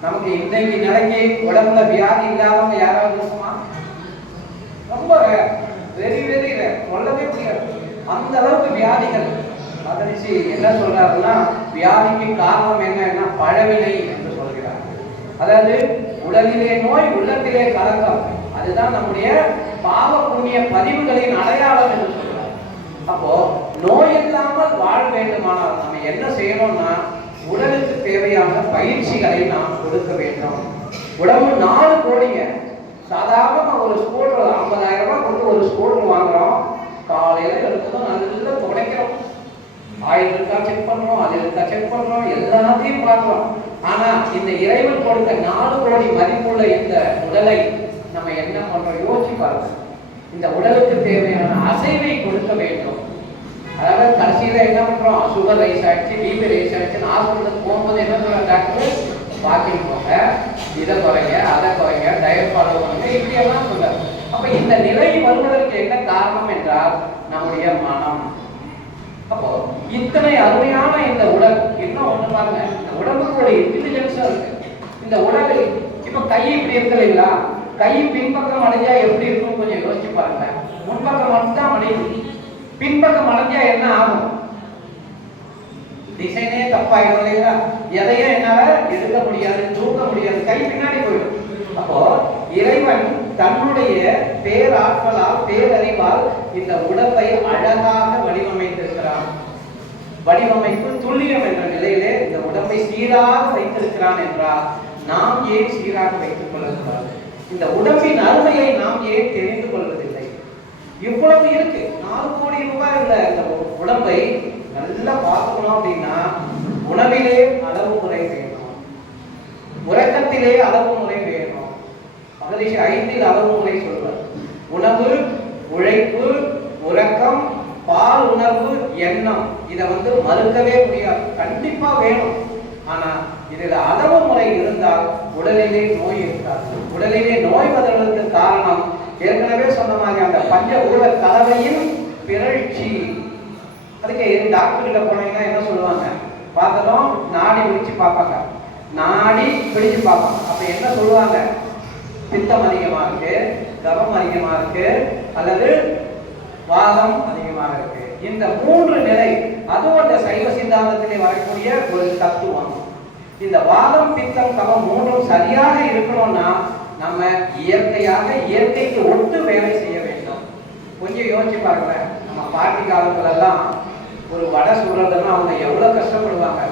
நமக்கு இன்னைக்கு நிலைக்கு உடம்புல வியாதி இல்லாதவங்க யாராவது இருக்குமா? ரொம்ப வெரி வெரி சொல்லவே முடியாது, அந்த அளவுக்கு வியாதிகள். அதனிச்சு என்ன சொல்றாருன்னா வியாதிக்கு காரணம் என்னன்னா பழவினை என்று சொல்கிறார். அதாவது உடலிலே நோய் உள்ளத்திலே கலக்கம், அதுதான் நம்முடைய பாவ புண்ணிய பதிவுகளின் அடையாளம் என்று சொல்றார். அப்போ நோய் இல்லாமல் வாழ வேண்டுமானால் நம்ம என்ன செய்யணும்னா உடலுக்கு தேவையான பயிற்சிகளை நாம் கொடுக்க வேண்டும். உடம்பு 4 கோடிங்க. சாதாரண ஒரு ஸ்கூட்டர் 50,000 ரூபாய் கொடுத்து ஒரு ஸ்கூட்டர் வாங்குறோம், காலையில எடுத்ததும் நல்லா துடைக்கிறோம், ஆயில் இருக்கா செக் பண்றோம், அது இருக்கா செக் பண்றோம், எல்லாத்தையும் பார்க்கிறோம். ஆனா இந்த இறைவன் கொடுத்த 4 கோடி மதிப்புள்ள இந்த உடலை நம்ம என்ன பண்றோம்? யோசிச்சு பாருங்க. இந்த உடலுக்கு தேவையான அசைவை கொடுக்க வேண்டும். அதாவது கடைசியில என்ன பண்றோம்? சுகர் ரைஸ் ஆயிடுச்சு, பிபி ரைஸ் ஆயிடுச்சுன்னு ஹாஸ்பிட்டலுக்கு போகும்போது என்ன சொல்றாங்க டாக்டர்? வாக்கிங் போங்க, இதை குறைங்க, அதை குறைங்க, டயட் ஃபாலோ பண்ணுங்க, இப்படியெல்லாம் சொல்றாங்க. அப்ப இந்த நிலை வருவதற்கு என்ன காரணம் என்றால் நம்முடைய மனம். அப்போ இத்தனை அருமையான இந்த உடல் இன்னும் ஒண்ணு பாருங்க, இந்த உடம்புக்கு ஒரு இன்டெலிஜென்ஸா இருக்கு. இந்த உடல் இப்ப கை இப்படி இருக்கு இல்லைங்களா? கை பின்பக்கம் அடைஞ்சா எப்படி இருக்கும் கொஞ்சம் யோசிச்சு பாருங்க. முன்பக்கம் மட்டும் அடையும், பின்பக்கம் அடைஞ்சா என்ன ஆகும்? டிசைனே தப்பாயிடும் இல்லைங்களா? எதையும் என்னால எடுக்க முடியாது, தூக்க முடியாது, கை பின்னாடி போயிடும். அப்போ இறைவன் தன்னுடைய பேராற்றலால் பேரறிவால் இந்த உடம்பை அழகாக வடிவமைத்திருக்கிறான். வடிவமைப்பு துல்லியம் என்ற நிலையிலே இந்த உடம்பை சீராக வைத்திருக்கிறான் என்றால் நாம் ஏன் சீராக வைத்துக் கொள்ளக்கூடாது? இந்த உடம்பின் அருமையை நாம் ஏன் தெரிந்து கொள்வதில்லை? இவ்வளவு இருக்கு. 4 கோடி ரூபாய் உள்ள இந்த உடம்பை நல்லா பார்த்துக்கணும் அப்படின்னா உணவிலே அளவு முறை வேணும், உறக்கத்திலே அளவு முறை வேணும். மகரிஷி 5 அளவு முறை சொல்வார். உணவு, உழைப்பு, உறக்கம், பால் உணர்வு, எண்ணம். இதை மறுக்கவே முடியாது, கண்டிப்பா வேணும். ஆனா இதுல அளவு முறை இருந்தால் உடலிலே நோய் இருக்காது. உடலிலே நோய் வருவதற்கு காரணம் ஏற்கனவே சொன்ன மாதிரி அந்த பஞ்ச பூத கலவையின் பிறழ்ச்சி. அதுக்கு டாக்டர் கிட்ட போனீங்கன்னா என்ன சொல்லுவாங்க, பார்த்ததும் நாடி பிடிச்சு பார்ப்பாங்க, நாடி பிடிச்சு பார்ப்பாங்க. அப்ப என்ன சொல்லுவாங்க, பித்தம் அதிகமா இருக்கு, கபம் அதிகமா இருக்கு, அல்லது வாதம் அதிகமாக இருக்கு. இந்த 3 நிலை அதுவும் அந்த சைவ சித்தாந்தத்திலே வரக்கூடிய ஒரு தத்துவம். இந்த வாதம், பித்தம், கபம் 3ம் சரியாக இருக்கணும்னா நம்ம இயற்கைக்கு ஒத்து வேலை செய்ய வேண்டும். கொஞ்சம் யோசிச்சு பாருங்களேன். நம்ம பாட்டி காலத்துலலாம் ஒரு வடை சுடுறதுன்னா அவங்க எவ்வளவு கஷ்டப்படுவாங்க.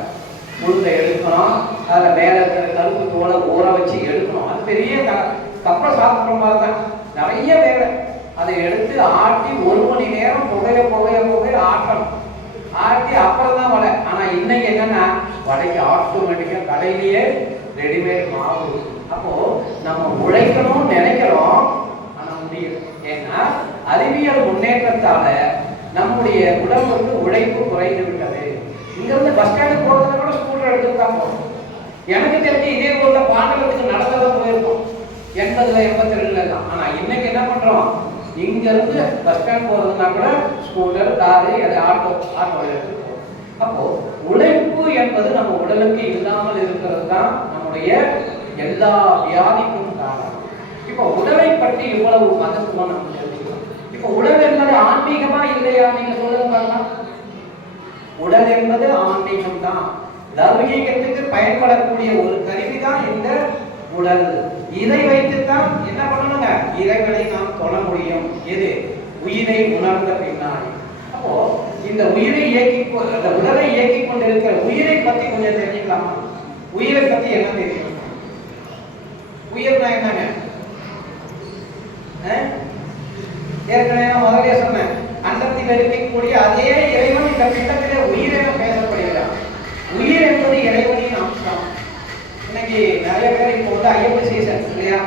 உளுந்தை எடுக்கணும், அதில் மேலே இருக்கிற கருப்பு தோலை ஊற வச்சு எடுக்கணும். அது பெரிய கப்பல் சாப்பிட்ற மாதிரி தான், நிறைய வேலை. அதை எடுத்து ஆட்டி 1 மணி நேரம் புகைய ஆட்டணும். ஆட்டி அப்புறம் தான் வடை. ஆனா இன்னைக்கு என்னன்னா வடைக்கு ஆட்டோமேட்டிக்கா கடையிலேயே ரெடிமேட் மாவு. அப்போ நம்ம உழைக்கணும்னு நினைக்கிறோம், ஆனா முடியும். ஏன்னா அறிவியல் முன்னேற்றத்தால நம்முடைய உடம்புக்கு உழைப்பு குறைந்து விட்டது. இங்க இருந்து பஸ் ஸ்டாண்டுக்கு போறதுல கூட ஸ்கூட்டர் எடுத்துட்டு தான் போகணும். எனக்கு தெரிஞ்சு இதே ஊர்ல பாண்டவத்துக்கு நடந்ததான் போயிருக்கோம் 80, 82 தான். ஆனா இன்னைக்கு என்ன பண்றோம், இங்க இருந்து பஸ் ஸ்டாண்ட் போறதுன்னா கூட ஸ்கூட்டர், காரு, ஆட்டோ எடுத்துட்டு போறோம். அப்போ உழைப்பு என்பது நம்ம உடலுக்கு இல்லாமல் இருக்கிறது தான் நம்முடைய எல்லா வியாதிக்கும் காரணம். இப்போ உடலை பற்றி இவ்வளவு மகத்துவம் நம்ம தெரிஞ்சுக்கலாம். இப்போ உடல் என்பது ஆன்மீகமா இல்லையா, நீங்க சொல்லுங்க பார்க்கலாம். உடல் என்பது ஆன்மீகம் தான். லௌகீகத்துக்கு பயன்படக்கூடிய ஒரு கருவி தான் இந்த உடல். இதை வைத்துத்தான் என்ன பண்ணணுங்க, இறைவனை நாம் தொழ முடியும். எது, உயிரை உணர்ந்த பின்னாடி. அப்போ இந்த உயிரை இந்த உடலை இயக்கி கொண்டிருக்கிற உயிரை பத்தி கொஞ்சம் தெரிஞ்சுக்கலாமா? உயிரை பத்தி என்ன தெரியும்? உயிர்னா என்னங்க? ஏற்கனவே நான் முதலே சொன்னேன், அண்டத்தில் இருக்கக்கூடிய அதே இறைவன் இந்த பிண்டத்திலே உயிர் என பேசப்படுகிறார். உயிர் என்பது இறைவனின் அம்சம். இன்னைக்கு நிறைய பேர் இப்போ ஐயப்ப சீசன் இல்லையா,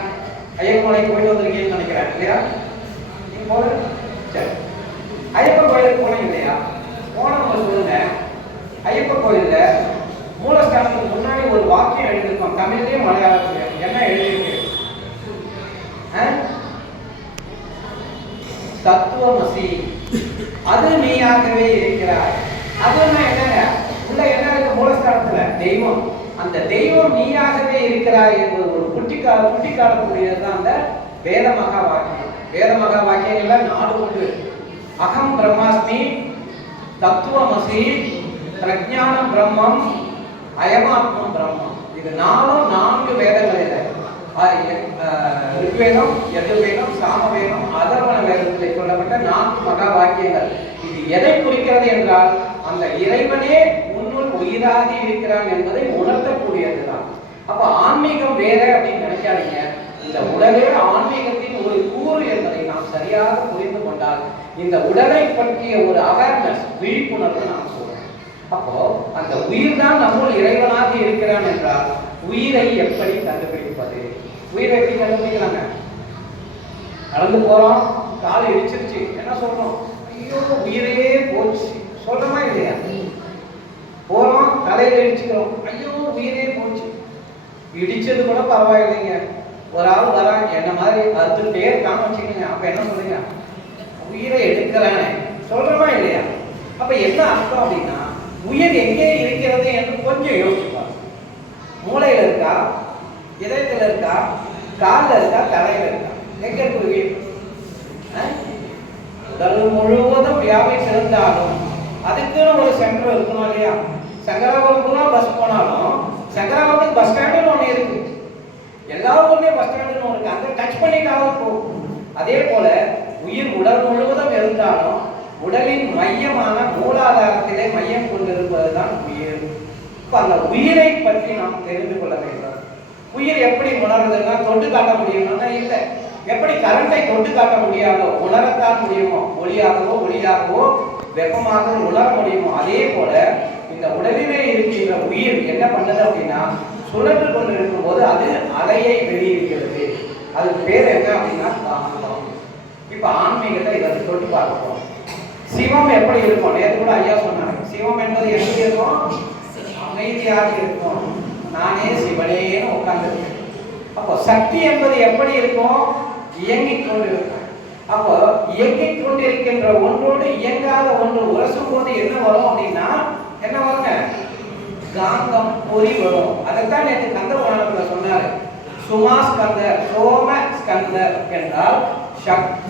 ஐயப்ப மலைக்கு போயிட்டு வந்திருக்கீங்கன்னு நினைக்கிறேன் இல்லையா? நீங்க போல சரி, ஐயப்ப கோயிலுக்கு போனீங்க இல்லையா? போனவங்க சொல்லுங்க, ஐயப்ப கோயில்ல மூலஸ்தானத்துக்கு முன்னாடி ஒரு வாக்கியம் எழுதியிருக்கோம், தமிழ்லயும் மலையாளத்துல. என்ன எழுதியிருக்கு? தத்துவமசி, அது நீயாகவே இருக்கிறாய். அதுன்னா என்னங்க, உள்ள என்ன இருக்கு மூலஸ்தானத்துல? தெய்வம். அந்த தெய்வம் நீயாகவே இருக்கிறாய் என்பது ஒரு குட்டி காட்டக்கூடியதுதான் அந்த வேத மகா வாக்கியம். வேத மகா வாக்கியங்கள்ல 4 உண்டு. அகம் பிரம்மாஸ்மி, தத்துவமசி, பிரஜானம் பிரம்மம், அயமாத்மம் பிரம்மம். இது 4 வேதங்களில் ரிக்வேதம், யஜுர்வேதம், சாமவேதம், அதர்வண வேதத்தில் சொல்லப்பட்ட 4 மகா வாக்கியங்கள். இது எதை குறிக்கிறது என்றால் அந்த இறைவனே உன்னுள் உயிராகி இருக்கிறான் என்பதை உணர்த்தக்கூடியதுதான். அப்ப ஆன்மீகம் வேற அப்படின்னு நினைக்காதீங்க. இந்த உடலே ஆன்மீகத்தின் ஒரு கூறு என்பதை நாம் சரியாக புரிந்து கொண்டால் இந்த உடலை பற்றிய ஒரு அவேர்னஸ், விழிப்புணர்வு நாம் சொல்றோம். அப்போ அந்த உயிர் தான் நம்முள் இறைவனாக இருக்கிறான் என்றால் உயிரை எப்படி கண்டுபிடிப்பது? உயிரை எப்படி கண்டுபிடிக்கலாங்க? நடந்து போறோம், கால் இடிச்சிருச்சு, என்ன சொல்றோம்? ஐயோ உயிரே போச்சு சொல்றோமா இல்லையா? போறோம், தலையில இடிச்சுக்கிறோம், ஐயோ உயிரே போச்சு. இடிச்சது கூட பரவாயில்லைங்க, ஒரு ஆள் வரான் என்ன மாதிரி அறுத்துட்டே இருக்கான்னு வச்சுக்கோங்க, அப்ப என்ன சொல்லுங்க? உயிரை எடுக்கிறானே சொல்றோமா இல்லையா? அப்ப என்ன அர்த்தம் அப்படின்னா உயிர் எங்கே இருக்கிறது என்று கொஞ்சம் யோசிப்பாங்க. மூளையில இருக்கா, இதயத்துல இருக்கா, காலில் இருக்கா, தலையில இருக்கா? எங்க இருக்கு உயிர்? உடல் முழுவதும் வியாபித்திருந்தாலும் அதுக்குன்னு ஒரு சென்டர் இருக்கணும் இல்லையா? சங்கராபுரம் பஸ் போனாலும் சங்கராபுரத்துக்கு பஸ் ஸ்டாண்டுன்னு ஒண்ணு இருக்கு, எல்லா ஊர்லயும் பஸ் ஸ்டாண்டுன்னு ஒண்ணு இருக்கு, அந்த டச் பண்ணிட்டாலும் போகும். அதே போல உயிர் உடல் முழுவதும் இருந்தாலும் உடலின் மையமான மூலாதாரத்திலே மையம் கொண்டிருப்பதுதான் உயிர். இப்ப அந்த உயிரை பற்றி நாம் தெரிந்து கொள்ள வேண்டும். உயிர் எப்படி உணர்றதுன்னா தொட்டு காட்ட முடியும்னா இல்லை. எப்படி கரண்டை தொட்டு காட்ட முடியாதோ உணரத்தான் முடியுமோ, ஒளியாகவோ வெப்பமாக உணர முடியுமோ அதே போல இந்த உடலிலே இருக்கின்ற உயிர் என்ன பண்ணுது அப்படின்னா சுழன்று கொண்டு இருக்கும் போது அது அலையை வெளியிடுகிறது. அதுக்கு பேர் என்ன அப்படின்னா காந்தம். இப்ப ஆன்மீகத்தை இதை தொட்டு பார்ப்போம். சிவம் எப்படி இருக்கும்? நேற்று கூட ஐயா சொன்னாங்க, சிவம் என்பது எப்படி இருக்கும்? அமைதியாக இருக்கும். நானே சிவனேன்னு உட்கார்ந்து. அப்போ சக்தி என்பது எப்படி இருக்கும்? இயங்கிக் கொண்டு இருக்கும். அப்போ இயங்கிக் கொண்டிருக்கின்ற ஒன்றோடு இயங்காத ஒன்று உரசும் போது என்ன வரும் அப்படின்னா என்ன வருங்க? காந்தம் பொறி வரும். அதைத்தான் நேற்று கந்த புராணத்துல சொன்னாரு. சுமா ஸ்கந்தர், சோம ஸ்கந்தர் என்றால்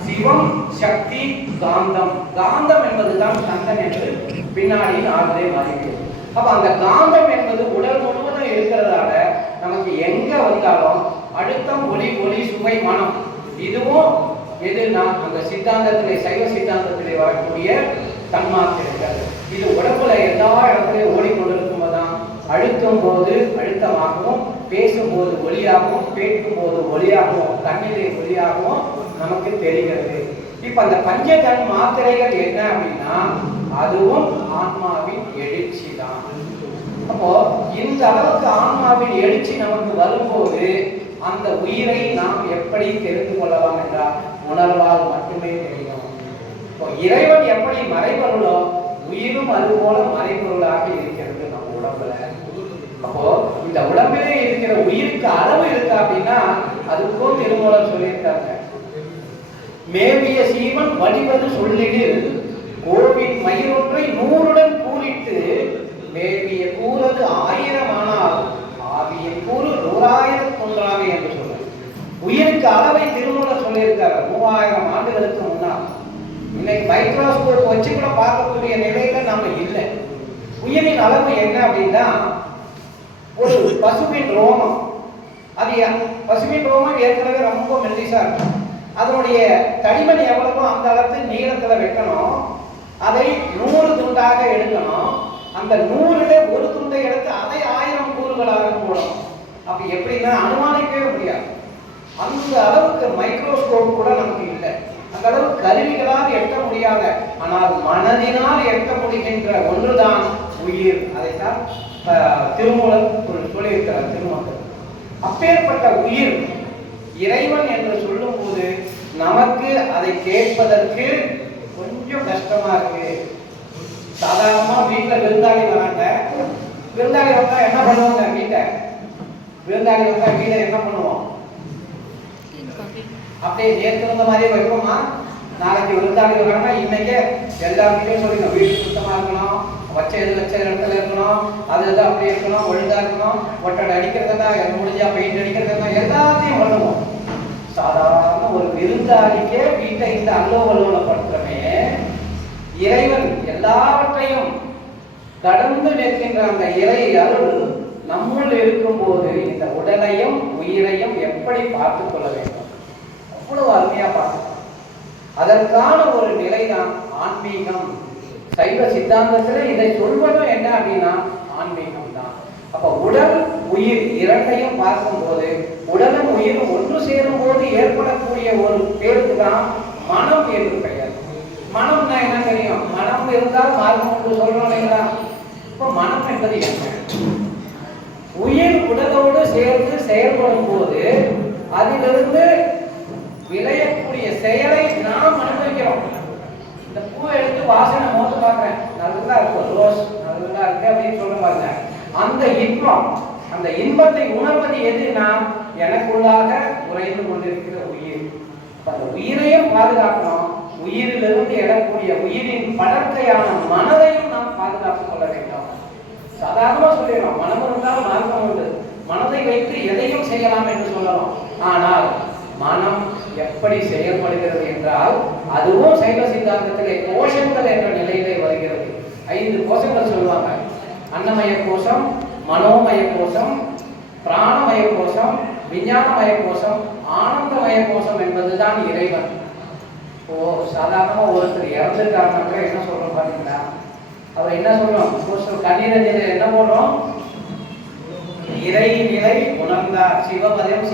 சிவம், சக்தி, காந்தம். காந்தம் என்பதுதான் ஸ்கந்தன் என்று பின்னாடி ஆறுதே மாறிவிடும். அப்ப அந்த காந்தம் என்பது உடல் முழுவதும் இருக்கிறதால நமக்கு எங்க வந்தாலும் அழுத்தம், ஒளி, ஒளி, சுவை, மனம் இதுவும் எதுனா அந்த சித்தாந்தத்திலே, சைவ சித்தாந்தத்திலே வரக்கூடிய தன்மாத்திரைகள். இது உடம்புல எல்லா இடத்துலையும் ஓடிக்கொண்டிருக்கும் போதுதான் அழுத்தும் போது அழுத்தமாகவும், பேசும்போது ஒளியாகவும், கேட்கும் போது ஒளியாகவும், கண்ணிலே ஒளியாகவும் நமக்கு தெரிகிறது. இப்ப அந்த பஞ்சதன் மாத்திரைகள் என்ன அப்படின்னா அதுவும் ஆன்மாவின் எழுச்சி தான். அப்போ இந்த அளவுக்கு ஆன்மாவின் எழுச்சி நமக்கு வரும்போது அந்த உயிரை நாம் எப்படி தெரிந்து கொள்ளலாம் என்றால் உணர்வால் மட்டுமே தெரியும். இப்போ இறைவன் எப்படி மறைபொருளோ உயிரும் அது போல மறைபொருளாக இருக்கிறது நம்ம உடம்புல. அப்போ இந்த உடம்பிலே இருக்கிற உயிருக்கு அளவு இருக்கா அப்படின்னா அதுக்கும் திருமூலர் சொல்லியிருக்காங்க. மேவிய சீவன் வடிவது சொல்லிடில் கோவின் மயிரொன்றை 100உடன் கூறிட்டு மேவிய கூறது 1000 ஆனால் ஆவிய கூறு 100,000 என்று சொல்றார். உயிருக்கு அளவை திருமூலர் சொல்லியிருக்காரு 3000 ஆண்டுகளுக்கு முன்னால். இன்னைக்கு மைக்ரோஸ்கோப் வச்சு கூட பார்க்கக்கூடிய நிலையில நாம இல்லை. உயிரின் அளவு என்ன அப்படின்னா ஒரு பசுவின் ரோமம், அது பசுவின் ரோமம் ஏற்கனவே ரொம்ப மெல்லிசா இருக்கும். அதனுடைய தடிமன் எவ்வளவோ அந்த அளவுக்கு நீளத்துல வைக்கணும். அதை 100 துண்டாக எடுக்கணும். அந்த 100ல ஒரு துண்டை எடுத்து அதை 1000 கூறுகளாக போடணும். அப்ப எப்படின்னா அனுமானிக்கவே முடியாது. அந்த அளவுக்கு மைக்ரோஸ்கோப் கூட நமக்கு இல்லை. அந்த அளவுக்கு கருவிகளால் எட்ட முடியாத, ஆனால் மனதினால் எட்ட முடிகின்ற ஒன்றுதான் உயிர். அதைத்தான் திருமூலர் சொல்லியிருக்கிறார் திருமூலர். அப்பேற்பட்ட உயிர் இறைவன் என்று சொல்லும் போது நமக்கு அதை கேட்பதற்கு கொஞ்சம் கஷ்டமா இருக்கு. சாதாரணமா வீட்டுல விருந்தாளி வராங்க. விருந்தாளி வந்தா என்ன பண்ணுவாங்க? விருந்தாளி வந்தா வீட்டை என்ன பண்ணுவோம்? அப்படியே நேற்று இருந்த மாதிரியே வைப்போமா? நாளைக்கு விருந்தாளி வராங்கன்னா இன்னைக்கே எல்லாருக்கிட்டையும் சொல்லிக்கணும், வீடு சுத்தமா இருக்கணும், வச்ச இடத்துல இருக்கணும், அது அப்படியே இருக்கணும், ஒழுங்கா இருக்கணும், ஒட்டடை அடிக்கிறதுனா முடிஞ்சா பெயிண்ட் அடிக்கிறதுனா எல்லாத்தையும் பண்ணுவோம். சாதாரண ஒரு விருந்தாளிக்கே வீட்டை இந்த அல்லோவல்லோலப்படுத்துறமே, இறைவன் எல்லாவற்றையும் கடந்து நிற்கின்ற அந்த இறை அருள் நம்முள் இருக்கும் போது இந்த உடலையும் உயிரையும் எப்படி பார்த்துக் கொள்ள வேண்டும்? அவ்வளவு அருமையா பார்த்துக்கலாம். அதற்கான ஒரு நிலைதான் ஆன்மீகம். சைவ சித்தாந்தத்தில் இதை சொல்வதும் என்ன அப்படின்னா ஆன்மீகம் தான். அப்ப உடல் உயிர் இரண்டையும் பார்க்கும்போது உடலும் உயிரும் ஒன்று சேரும் போது ஏற்படக்கூடிய ஒரு பேருக்கு தான் மனம் என்று பெயர். மனம்னா என்ன தெரியும்? மனம் இருந்தால் மார்க்கம் என்று சொல்றோம் இல்லைங்களா? இப்ப மனம் என்பது என்ன? உயிர் உடலோடு சேர்ந்து செயல்படும் போது அதிலிருந்து விளையக்கூடிய செயலை நாம் அனுபவிக்கிறோம். இந்த பூவை எடுத்து வாசனை மோந்து பார்க்கிறேன், நல்லா இருக்கும், ரோஸ் நல்லா இருக்கு அப்படின்னு சொல்ல பாருங்க. அந்த இன்பம், அந்த இன்பத்தை உணர்வது எதுனா எனக்குள்ளாக உறைந்து கொண்டிருக்கிற உயிர். அந்த உயிரையும் பாதுகாக்கணும். உயிரிலிருந்து எழக்கூடிய உயிரின் படர்க்கையான மனதையும் நாம் பாதுகாத்துக் கொள்ள வேண்டும். சாதாரணமா சொல்லிடலாம், மனம் இருந்தால் மார்க்கம் உண்டு, மனதை வைத்து எதையும் செய்யலாம் என்று சொல்லலாம். ஆனால் மனம் எப்படி செயல்படுகிறது என்றால் அதுவும் சைவ சித்தாந்தத்திலே கோஷங்கள் என்ற நிலையிலே வருகிறது. 5 கோஷங்கள் சொல்லுவாங்க. அன்னமய கோஷம், மனோமய கோஷம், பிராணமய கோஷம், விஞ்ஞானமய கோஷம், ஆனந்தமய கோஷம் என்பதுதான் இறைவன். சாதாரணமா ஒருத்தர் இறந்துருக்காருன்னா கூட என்ன சொல்றோம் பாத்தீங்களா? அவர் என்ன சொல்றோம்? கண்ணீரஞ்சல என்ன போடுறோம்? இறை நிலை உணர்ந்தார், சிவபதம்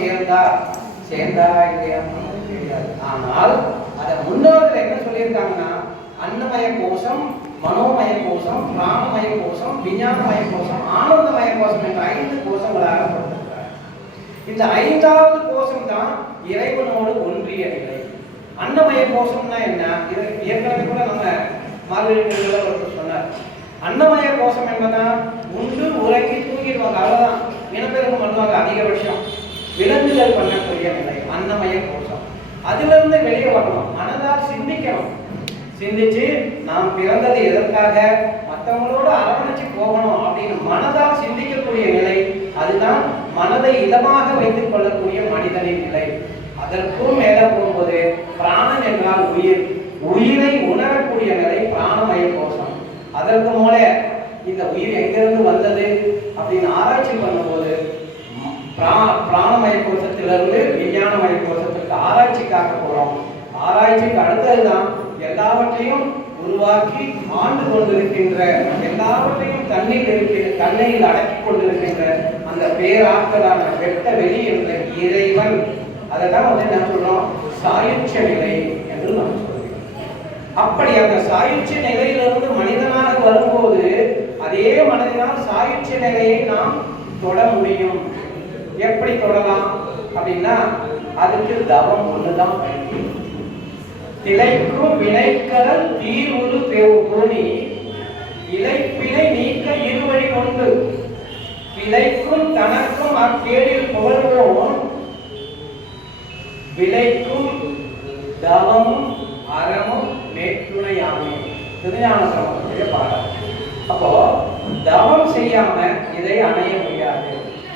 சேர்ந்தாரா இல்லையா தெரியாது. ஆனால் அதை முன்னோர்கள் என்ன சொல்லியிருக்காங்கன்னா அன்னமய கோஷம், மனோமய கோஷம், பிராணமய கோஷம், விஞ்ஞானமய கோஷம், ஆனந்தமய கோஷம் என்ற 5 கோஷங்களாக கொடுத்திருக்கிறார். இந்த 5வது கோஷம் தான் இறைவனோடு ஒன்றிய நிலை. அன்னமய கோஷம்னா என்ன? ஏற்கனவே கூட நம்ம மார்கழி ஒருத்தர் சொன்னார். அன்னமய கோஷம் என்பதா உண்டு உறங்கி தூங்கிடுவாங்க, அவ்வளவுதான். இனப்பெருக்கம் பண்ணுவாங்க அதிகபட்சம். விலங்குகள் பண்ணக்கூடிய நிலை அன்னமய கோஷம். அதிலிருந்து வெளியே வரணும், மனதால் சிந்திக்கணும். சிந்திச்சு நாம் பிறந்தது எதற்காக, மற்றவங்களோட அரவணைச்சு போகணும் அப்படின்னு மனதால் சிந்திக்கக்கூடிய நிலை, அதுதான் மனதை இதமாக வைத்துக் கொள்ளக்கூடிய மனிதனின் நிலை. அதற்கும் மேல போகும்போது பிராணன் என்றால் உயிர், உயிரை உணரக்கூடிய நிலை பிராணமய கோஷம். அதற்கு மூல இந்த உயிர் எங்கிருந்து வந்தது அப்படின்னு ஆராய்ச்சி பண்ணும்போது பிராணமய கோஷத்திலிருந்து விஞ்ஞானமய கோஷத்திற்கு ஆராய்ச்சிக்காக போறோம். ஆராய்ச்சிக்கு அடுத்ததுதான் எல்லாவற்றையும் உருவாக்கி ஆண்டு கொண்டிருக்கின்ற, எல்லாவற்றையும் தன்னையில் அடக்கி கொண்டிருக்கின்ற அந்த பேராற்றலான வெட்ட வெளி என்ற இறைவன். அதை தான் என்ன சொல்றோம், சாயுட்ச நிலை என்று நாம் சொல்றோம். அப்படி அந்த சாயுட்ச நிலையிலிருந்து மனிதனாக வரும்போது அதே மனிதனால் சாயுட்ச நிலையை நாம் தொட முடியும். எப்படி தொடலாம் அப்படின்னா அதுக்கு தவம் ஒண்ணுதான் பயன்படும். திளைக்கும் வினைக்கடல் தீர்வுரு கோணி இலைப்பினை நீக்க இருவழி கொண்டு விளைக்கும் தனக்கும் அக்கேடில் புகழ்வோம் விளைக்கும் தவமும் அறமும் மேற்றுணையாமே. திருஞான சம்பந்தத்திலே பாடல். அப்போ தவம் செய்யாம இதை அடைய முடியாது.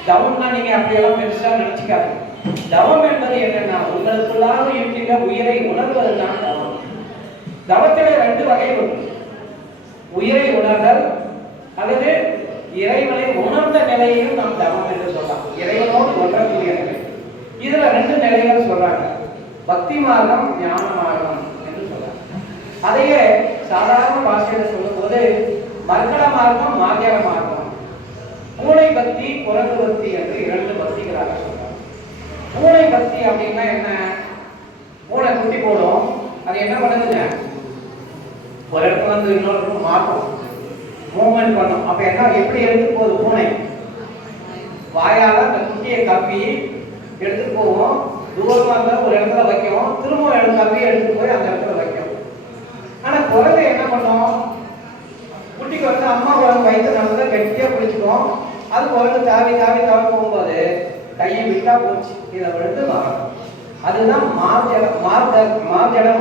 தவம்னா நீங்க அப்படியெல்லாம் பெருசா நினைச்சுக்காது. தவம் என்பது என்னன்னா உங்களுக்குள்ளாக இருக்கின்ற உயிரை உணர்வதுதான் தவம். தவத்திலே 2 வகை உண்டு. உயிரை உணர்தல் அல்லது இறைவனை உணர்ந்த நிலையையும் நாம் தவம் என்று சொல்லலாம். இறைவனோடு ஒன்றக்கூடிய நிலை. இதுல 2 நிலைகள் சொல்றாங்க. பக்தி மார்க்கம், ஞான மார்க்கம் என்று சொல்றாங்க. அதையே சாதாரண பாஷையில சொல்லும் போது மங்கள மார்க்கம், மார்கர மார்க்கம், பூனை பக்தி, குரங்கு பக்தி என்று 2 பக்திகளாக சொல்றாங்க. பூனை பக்தி அப்படின்னா என்ன? பூனை குட்டி போடும், அது என்ன பண்ணுதுங்க, ஒரு இடத்துல இருந்து இன்னொரு மாற்றும், மூவ்மெண்ட் பண்ணும். அப்ப என்ன, எப்படி எடுத்து போகுது பூனை? வாயால அந்த குட்டியை கப்பி எடுத்துட்டு போவோம், தூரமா இருந்தா ஒரு இடத்துல வைக்கும், திரும்ப கப்பி எடுத்து போய் அந்த இடத்துல வைக்கும். ஆனா குரங்கு என்ன பண்ணும், குட்டிக்கு வந்து அம்மா குரங்கு வயிற்று நல்லா கெட்டியா பிடிச்சிக்கும். அது குரங்கு தாவி தாவி தாவி போகும்போது கையை விட்டா போச்சு, இதை விழுந்து மாறும். அதுதான் மார்ஜட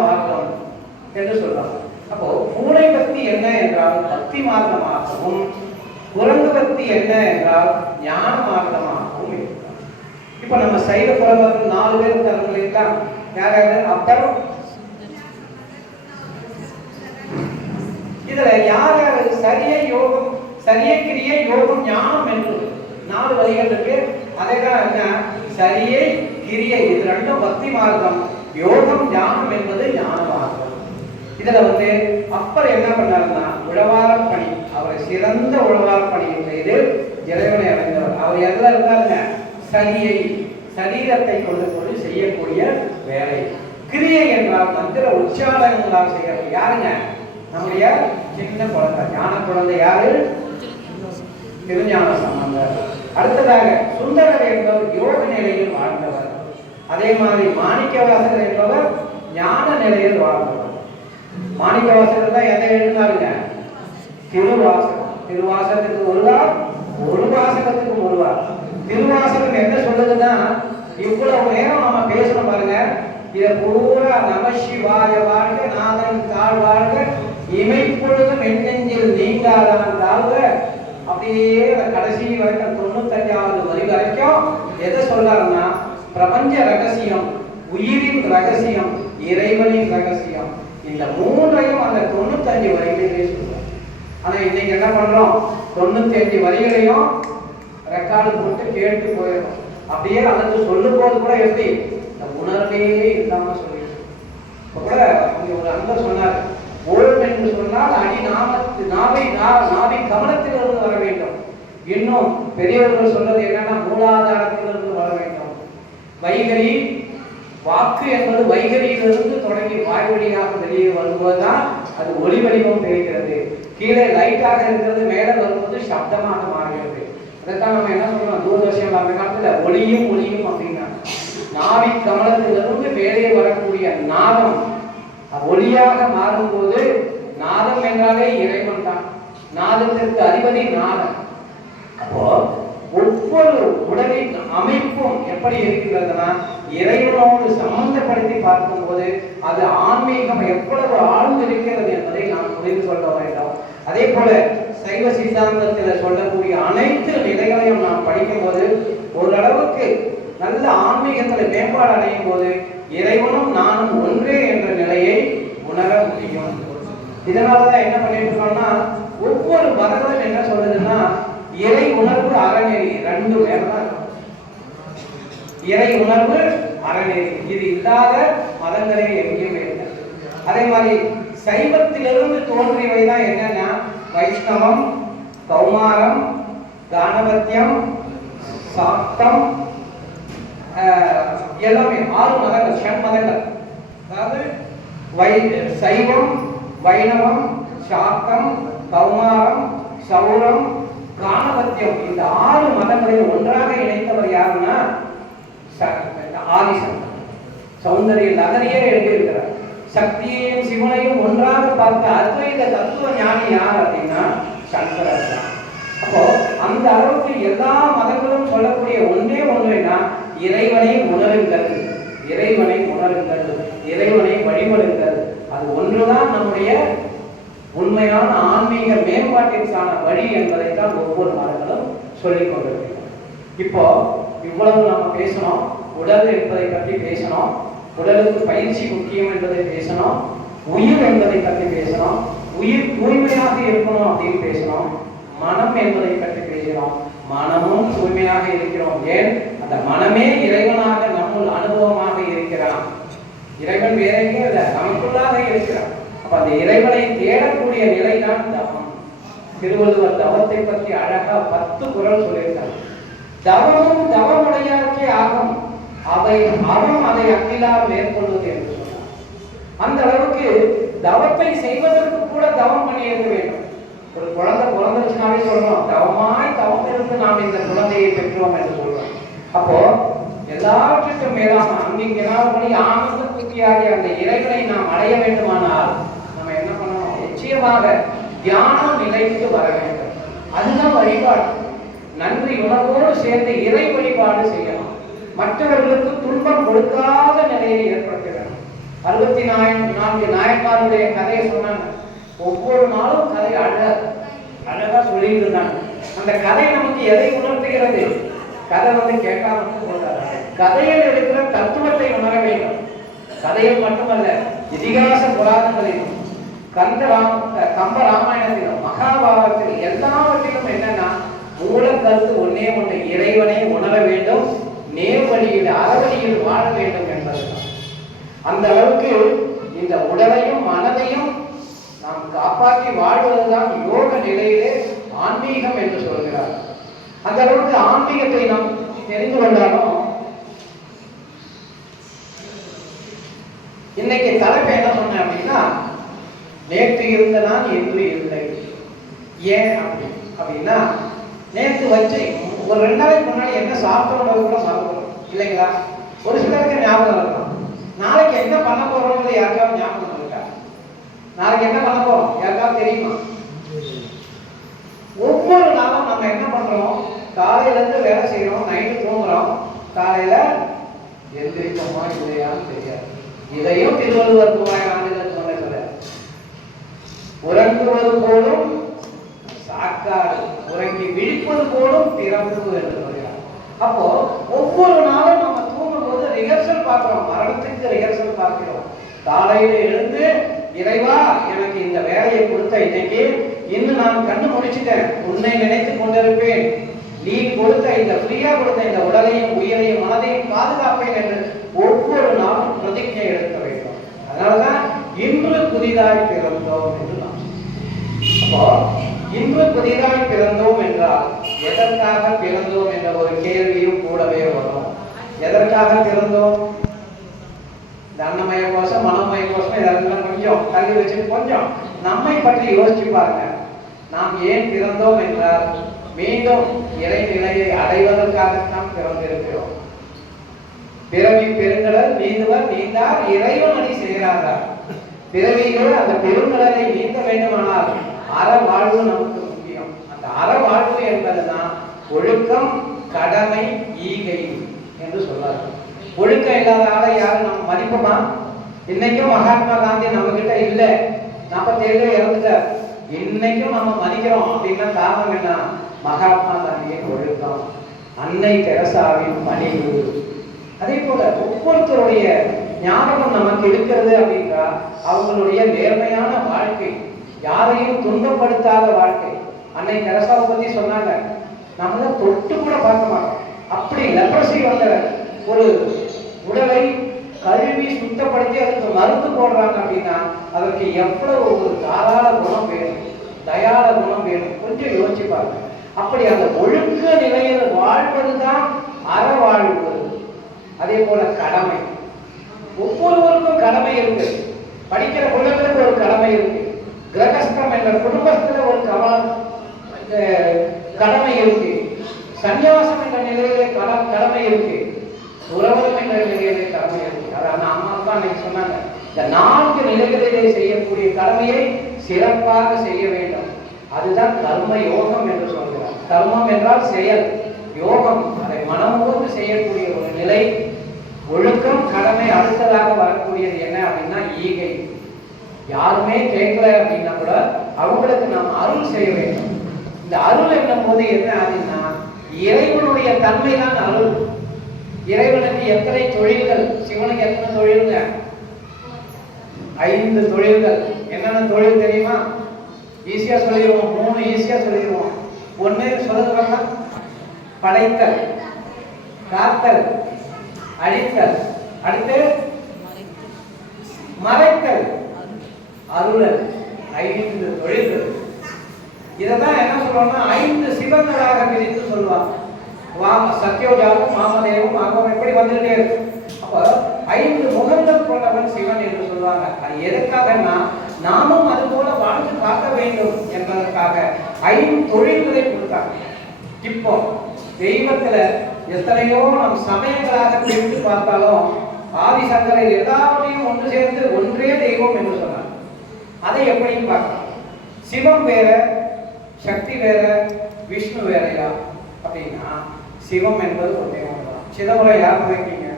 மார்க்கம் என்று சொல்றாங்க. அப்போ பூனை பக்தி என்ன என்றால் பக்தி மார்க்கமாகவும், குரங்கு பக்தி என்ன என்றால் ஞான மார்க்கமாகவும் இருக்கிறார். இப்ப நம்ம சைவ புறவர்கள் 4 பேர் இருக்காங்க. யாராவது அப்புறம் இதுல யார் யாரு சரியை யோகம், சரியை கிரியை யோகம் ஞானம் என்று 4 வழிகள் இருக்கு. அதேதான் என்ன, சரியை கிரியை இது 2 பக்தி மார்க்கம், யோகம் ஞானம் என்பது ஞான மார்க்கம். இதுல வந்து அப்பர் என்ன பண்ணாருன்னா உழவார பணி, அவர் சிறந்த உழவார பணியை செய்து இறைவனை அடைந்தவர். அவர் எதுல இருந்தாருங்க, சரியை சரீரத்தை கொண்டு செய்யக்கூடிய வேலை. கிரியை என்றால் மந்திர உச்சாரணங்களால் செய்யறது. யாருங்க, நம்முடைய சின்ன குழந்தை, ஞான குழந்தை யாரு, திருஞான சம்பந்தர். அடுத்ததாக சுந்தரர் என்பவர் யோக நிலையில் வாழ்ந்தவர். அதே மாதிரி மாணிக்கவாசகர் என்பவர் ஞான நிலையில் வாழ்ந்தவர். மாணிக்கவாசகர் தான் எதை எழுதினாருங்க, திருவாசகம். திருவாசகத்துக்கு ஒருவார், ஒரு வாசகத்துக்கு ஒருவார். திருவாசகம் என்ன சொல்லுதுன்னா, இவ்வளவு நேரம் நம்ம பேசணும் பாருங்க, இதை பூரா நம சிவாய வாழ்க, நாதன் தாழ் வாழ்க, இமைப்பொழுதும் எண்ணெஞ்சில் நீங்காதான் தாழ்க, அப்படியே கடைசி வரைக்கும் 95வது வரி வரைக்கும் எதை சொல்றாருன்னா பிரபஞ்ச ரகசியம், உயிரின் ரகசியம், இறைவனின் ரகசியம், இந்த 3ஐயும் அந்த 95 வரிகளிலே சொல்றாரு. ஆனா இன்னைக்கு என்ன பண்றோம், 95 வரிகளையும் ரெக்கார்டு போட்டு கேட்டு போயிடும். அப்படியே அதுக்கு சொல்லும் போது கூட எப்படி இந்த உணர்வே இல்லாம சொல்லிட்டு இப்ப கூட ஒரு அன்பர் சொன்னார், ஓம் என்று சொன்னால் அடி நாவை கவனத்திலிருந்து வர வேண்டும். இன்னும் பெரியவர்கள் சொல்றது என்னன்னா மூலாதாரத்திலிருந்து வர வேண்டும். வைகரி வாக்கு என்பது வைகரியிலிருந்து தொடங்கி வாய் வழியாக வெளியே வரும்போதுதான் அது ஒளி வடிவம் பெறுகிறது. கீழே லைட்டாக இருக்கிறது மேலே வரும்போது சப்தமாக மாறுகிறது. அதைத்தான் நம்ம என்ன சொல்றோம், தூர்தர்ஷன் அந்த காலத்துல ஒளியும் ஒளியும் அப்படின்னா நாவி கமலத்திலிருந்து மேலே வரக்கூடிய நாதம் ஒளியாக மாறும்போது, நாதம் என்றாலே இறைவன் தான். நாதத்திற்கு அதிபதி நாதம். அப்போ ஒவ்வொரு உடலின் அமைப்பும் எப்படி இருக்கின்றதுன்னா இறைவனோடு சம்பந்தப்படுத்தி பார்க்கும்போது அது ஆன்மீகம் எவ்வளவு ஆழ்ந்து இருக்கிறது என்பதை நாம் புரிந்து கொள்ள வேண்டும். அதே போல சைவ சித்தாந்தத்தில் சொல்லக்கூடிய அனைத்து நிலைகளையும் நாம் படிக்கும் போது ஓரளவுக்கு நல்ல ஆன்மீகத்தில் மேம்பாடு அடையும் போது இறைவனும் நானும் ஒன்றே என்ற நிலையை உணர முடியும். இதனாலதான் என்ன பண்ணிட்டு இருக்கோம்னா ஒவ்வொரு மதங்களும் என்ன சொல்றதுன்னா இறை உணர்வு அறநெறி ரெண்டு பேர்தான். இறை உணர்வு அறநெறி இது இல்லாத மதங்களே எங்கேயுமே இல்லை. அதே மாதிரி சைவத்திலிருந்து தோன்றியவைதான் என்னன்னா வைஷ்ணவம், கௌமாரம், கானபத்தியம், சாக்தம், எல்லாமே 6 மதங்கள், ஷண்மதங்கள். அதாவது சைவம், வைணவம், சாக்தம், கௌமாரம், சௌரம், கானபத்தியம் இந்த 6 மதங்களையும் ஒன்றாக இணைத்தவர் யாருன்னா ஆதிசங்கரர். சௌந்தரிய நகரியே எழுதியிருக்கிறார். சக்தியையும் சிவனையும் ஒன்றாக பார்த்த அத்வைத தத்துவ ஞானி யார் அப்படின்னா சங்கரர் தான். அப்போ அந்த அளவுக்கு எல்லா மதங்களும் சொல்லக்கூடிய ஒன்றே ஒன்றுனா இறைவனை உணருங்கள், இறைவனை உணருங்கள், இறைவனை வழிபடுங்கள். அது ஒன்றுதான் நம்முடைய உண்மையான ஆன்மீக மேம்பாட்டிற்கான வழி என்பதைத்தான் ஒவ்வொரு மதங்களும் சொல்லிக் கொண்டிருக்கிறது. இப்போ இவ்வளவு நம்ம பேசணும், உடல் என்பதை பற்றி பேசணும், உடலுக்கு பயிற்சி முக்கியம் என்பதை பேசணும், உயிர் என்பதை பற்றி பேசணும், உயிர் தூய்மையாக இருக்கணும் அப்படின்னு பேசணும், மனம் என்பதை பற்றி பேசணும், மனமும் தூய்மையாக இருக்கிறோம். ஏன் அந்த மனமே இறைவனாக நம்முள் அனுபவமாக இருக்கிறான். இறைவன் வேற எங்கே இல்லை, நமக்குள்ளாக இருக்கிறான். அப்ப அந்த இறைவனை தேடக்கூடிய நிலைதான் தவம். திருவள்ளுவர் தவத்தை பற்றி அழகா 10 குறள் சொல்லியிருக்காங்க. தவமும் தவமுடையாருக்கே ஆகும், அவன் அதை அக்கிலார் மேற்கொள்வது என்று சொன்னார். அந்த அளவுக்கு தவத்தை செய்வதற்கு கூட தவம் பண்ணி இருக்க வேண்டும். ஒரு குழந்தை பிறந்துச்சுனாவே சொல்றோம், தவமாய் தவம் இருந்து நாம் இந்த குழந்தையை பெற்றோம் என்று சொல்றோம். அப்போ எல்லாவற்றுக்கும் மேலாக அங்கிங்கனாவபடி ஆனந்த குக்கியாகிய அந்த இறைவனை நாம் அடைய வேண்டுமானால் நம்ம என்ன பண்ணணும், நிச்சயமாக தியானம் நிலைக்கு வர வேண்டும். அதுதான் வழிபாடு. நன்றி உணர்வோடு சேர்ந்து இறை வழிபாடு செய்யலாம். மற்றவர்களுக்கு துன்பம் கொடுக்காத நிலையை ஏற்படுத்த வேண்டும். 64 நாயன்மாருடைய கதையை சொன்னாங்க. ஒவ்வொரு நாளும் கதை அழகா சொல்லிட்டு இருந்தாங்க. அந்த கதை நமக்கு எதை உணர்த்துகிறது? கதை கேட்காம போதாது, கதையில் இருக்கிற தத்துவத்தை உணர வேண்டும். கதையில் மட்டுமல்ல, இதிகாச புராணங்களிலும் கம்ப ராமாயணத்திலும் மகாபாரதத்தில் எல்லாவற்றிலும் என்னன்னா மூல கருத்து ஒன்னே ஒன்று, இறைவனை உணர வேண்டும், நேர்வழியில் அறவழியில் வாழ வேண்டும் என்பதுதான். அந்த அளவுக்கு இந்த உடலையும் மனதையும் நாம் காப்பாற்றி வாழ்வதுதான் யோக நிலையிலே ஆன்மீகம் என்று சொல்கிறார். அந்த அளவுக்கு ஆன்மீகத்தை நாம் தெரிந்து கொண்டாலும் இன்னைக்கு தலைப்பு என்ன சொன்னேன் அப்படின்னா, நேற்று இருந்த நான் இன்று இல்லை. ஏன் அப்படின்னா, நேற்று வச்சு ஒரு 2 நாளைக்கு முன்னாடி என்ன சாப்பிட்டோம் கூட மறந்துடும் இல்லைங்களா? ஒரு சிலருக்கு ஞாபகம் இருக்கலாம். நாளைக்கு என்ன பண்ண போறோம் யாருக்காவது ஞாபகம் இருக்கா? நாளைக்கு என்ன பண்ண போறோம் யாருக்காவது தெரியுமா? ஒவ்வொரு நாளும் நம்ம என்ன பண்றோம், காலையில இருந்து வேலை செய்யறோம், நைட்டு தூங்குறோம், காலையில எந்திரிப்போமா இல்லையான்னு தெரியாது. இதையும் திருவள்ளுவர் 3000 ஆண்டுகள் சொன்ன உறங்குவது போலும் சாக்காடு, உறங்கி விழிப்பது போலும் பிறப்பு என்று சொல்கிறார். அப்போ ஒவ்வொரு நாளும் நம்ம தூங்கும் போது ரிஹர்சல் பார்க்கிறோம், மரணத்துக்கு ரிஹர்சல் பார்க்கிறோம். காலையில எழுந்து இறைவா எனக்கு இந்த வேலையை கொடுத்த இன்னைக்கு இன்னும் நான் கண்ணு முடிச்சுட்டேன், உன்னை நினைத்து கொண்டிருப்பேன், நீ கொடுத்த இந்த ஃப்ரீயா கொடுத்த இந்த உடலையும் உயிரையும் மனதையும் பாதுகாப்பேன் என்று ஒவ்வொரு நாளும் பிரதிஜை எடுக்க வேண்டும். அதனாலதான் இன்று புதிதாய் பிறந்தோம் என்று நாம். அப்போ இன்று புதிதாய் பிறந்தோம் என்றால் எதற்காக பிறந்தோம் என்ற ஒரு கேள்வியும் கூடவே வரும். எதற்காக பிறந்தோம்? இந்த அன்னமய கோஷம் மனோமய கோஷம் இதெல்லாம் கொஞ்சம் தள்ளி வச்சுட்டு கொஞ்சம் நம்மை பற்றி யோசிச்சு பாருங்க. நாம் ஏன் பிறந்தோம் என்றால் மீண்டும் இறைநிலையை அடைவதற்காகத்தான் பிறந்திருக்கிறோம். பிறவி பெருங்கடல் நீந்துவர் நீந்தார் இறைவன் அடி செய்கிறார்கள். பிறவிகள் அந்த பெருங்கடலை நீந்த வேண்டுமானால் அற வாழ்வு நமக்கு முக்கியம். அந்த அற வாழ்வு என்பதுதான் ஒழுக்கம், கடமை, ஈகை என்று சொல்றார்கள். ஒழுக்கம் இல்லாத ஆளை யாரும் நம்ம மதிப்போமா? இன்னைக்கும் மகாத்மா காந்தி நம்ம கிட்ட இல்ல, 47 இறந்துட்டார். இன்னைக்கும் நம்ம மதிக்கிறோம் அப்படின்னா காரணம் என்ன? மகாத்மா காந்தியின் ஒழுக்கம், அன்னை தெரசாவின் பணிவு. அதே போல ஒவ்வொருத்தருடைய ஞாபகம் நமக்கு இருக்கிறது அப்படின்றா அவங்களுடைய நேர்மையான வாழ்க்கை, யாரையும் துன்பப்படுத்தாத வாழ்க்கை. அன்னை தெரசாவை பத்தி சொன்னாங்க, நம்ம தான் தொட்டு கூட பார்க்க மாட்டோம். அப்படி லெப்ரசி வந்த ஒரு உடலை கழுவி சுத்தப்படுத்தி அதுக்கு மருந்து போடுறாங்க அப்படின்னா அதற்கு எவ்வளவு ஒரு தாராள குணம் வேணும், தயாள குணம் வேணும். கொஞ்சம் யோசிச்சு பாருங்க. அப்படி அந்த ஒழுக்க நிலையில் வாழ்வதுதான் அறவாழ்வு. அதே போல கடமை, ஒவ்வொருவருக்கும் கடமை இருக்கு. படிக்கிற பிள்ளைகளுக்கு ஒரு கடமை இருக்கு. கிரகஸ்தம் என்ற குடும்பத்துல ஒரு கடமை இருக்கு. சன்னியாசம் என்ற நிலையிலே கடமை இருக்கு. உறவரம் என்ற நிலையிலே கடமை இருக்கு. அதாவது அம்மா அப்பா அன்னைக்கு சொன்னாங்க, இந்த 4 நிலைகளிலே செய்யக்கூடிய கடமையை சிறப்பாக செய்ய வேண்டும். அதுதான் கர்ம யோகம் என்று சொல்கிறார். கர்மம் என்றால் செயல், யோகம் அதை மனமோடு செய்யக்கூடிய ஒரு நிலை. ஒழுக்கம், கடமை, அடுத்ததாக வரக்கூடியது என்ன அப்படின்னா ஈகை. யாருமே கேட்கல அப்படின்னா கூட அவங்களுக்கு நாம் அருள் செய்ய வேண்டும். இந்த அருள் என்னும் போது என்ன அப்படின்னா இறைவனுடைய தன்மை தான் அருள். இறைவனுக்கு எத்தனை தொழில்கள்? சிவனுக்கு எத்தனை தொழில்ங்க? 5 தொழில்கள். என்னென்ன தொழில் தெரியுமா? ஈஸியா சொல்லிடுவோம். 3 ஈஸியா சொல்லிடுவோம். 1 சொல்லுங்க பார்க்கலாம். படைத்தல், காத்தல், அழித்தல், அடுத்து மறைத்தல், அருளல். 5 தொழில்கள். இதான் என்ன சொல்லுவாங்கன்னா 5 சிவங்களாக பிரித்து சொல்லுவாங்க. சத்யோஜாவும் மாமதேவும் அகம் எப்படி வந்துட்டே இருக்கு. அப்ப 5 முகங்கள் கொண்டவன் சிவன் என்று சொல்லுவாங்க. அது எதற்காகனா நாமும் அது போல வாழ்ந்து காக்க வேண்டும் என்பதற்காக 5 தொழில்களை கொடுத்தாங்க. இப்போ தெய்வத்துல எத்தனையோ நம் சமயங்களாக பிரித்து பார்த்தாலும் ஆதிசங்கரர் எல்லாரையும் ஒன்று சேர்ந்து ஒன்றே தெய்வம் என்று சொன்னார். அதை எப்படின்னு பார்க்கலாம். சிவம் வேற, சக்தி வேற, விஷ்ணு வேறையா அப்படின்னா சிவம் என்பது ஒன்றே ஒன்றுதான். சிதம்பரம் யார் போயிருக்கீங்க?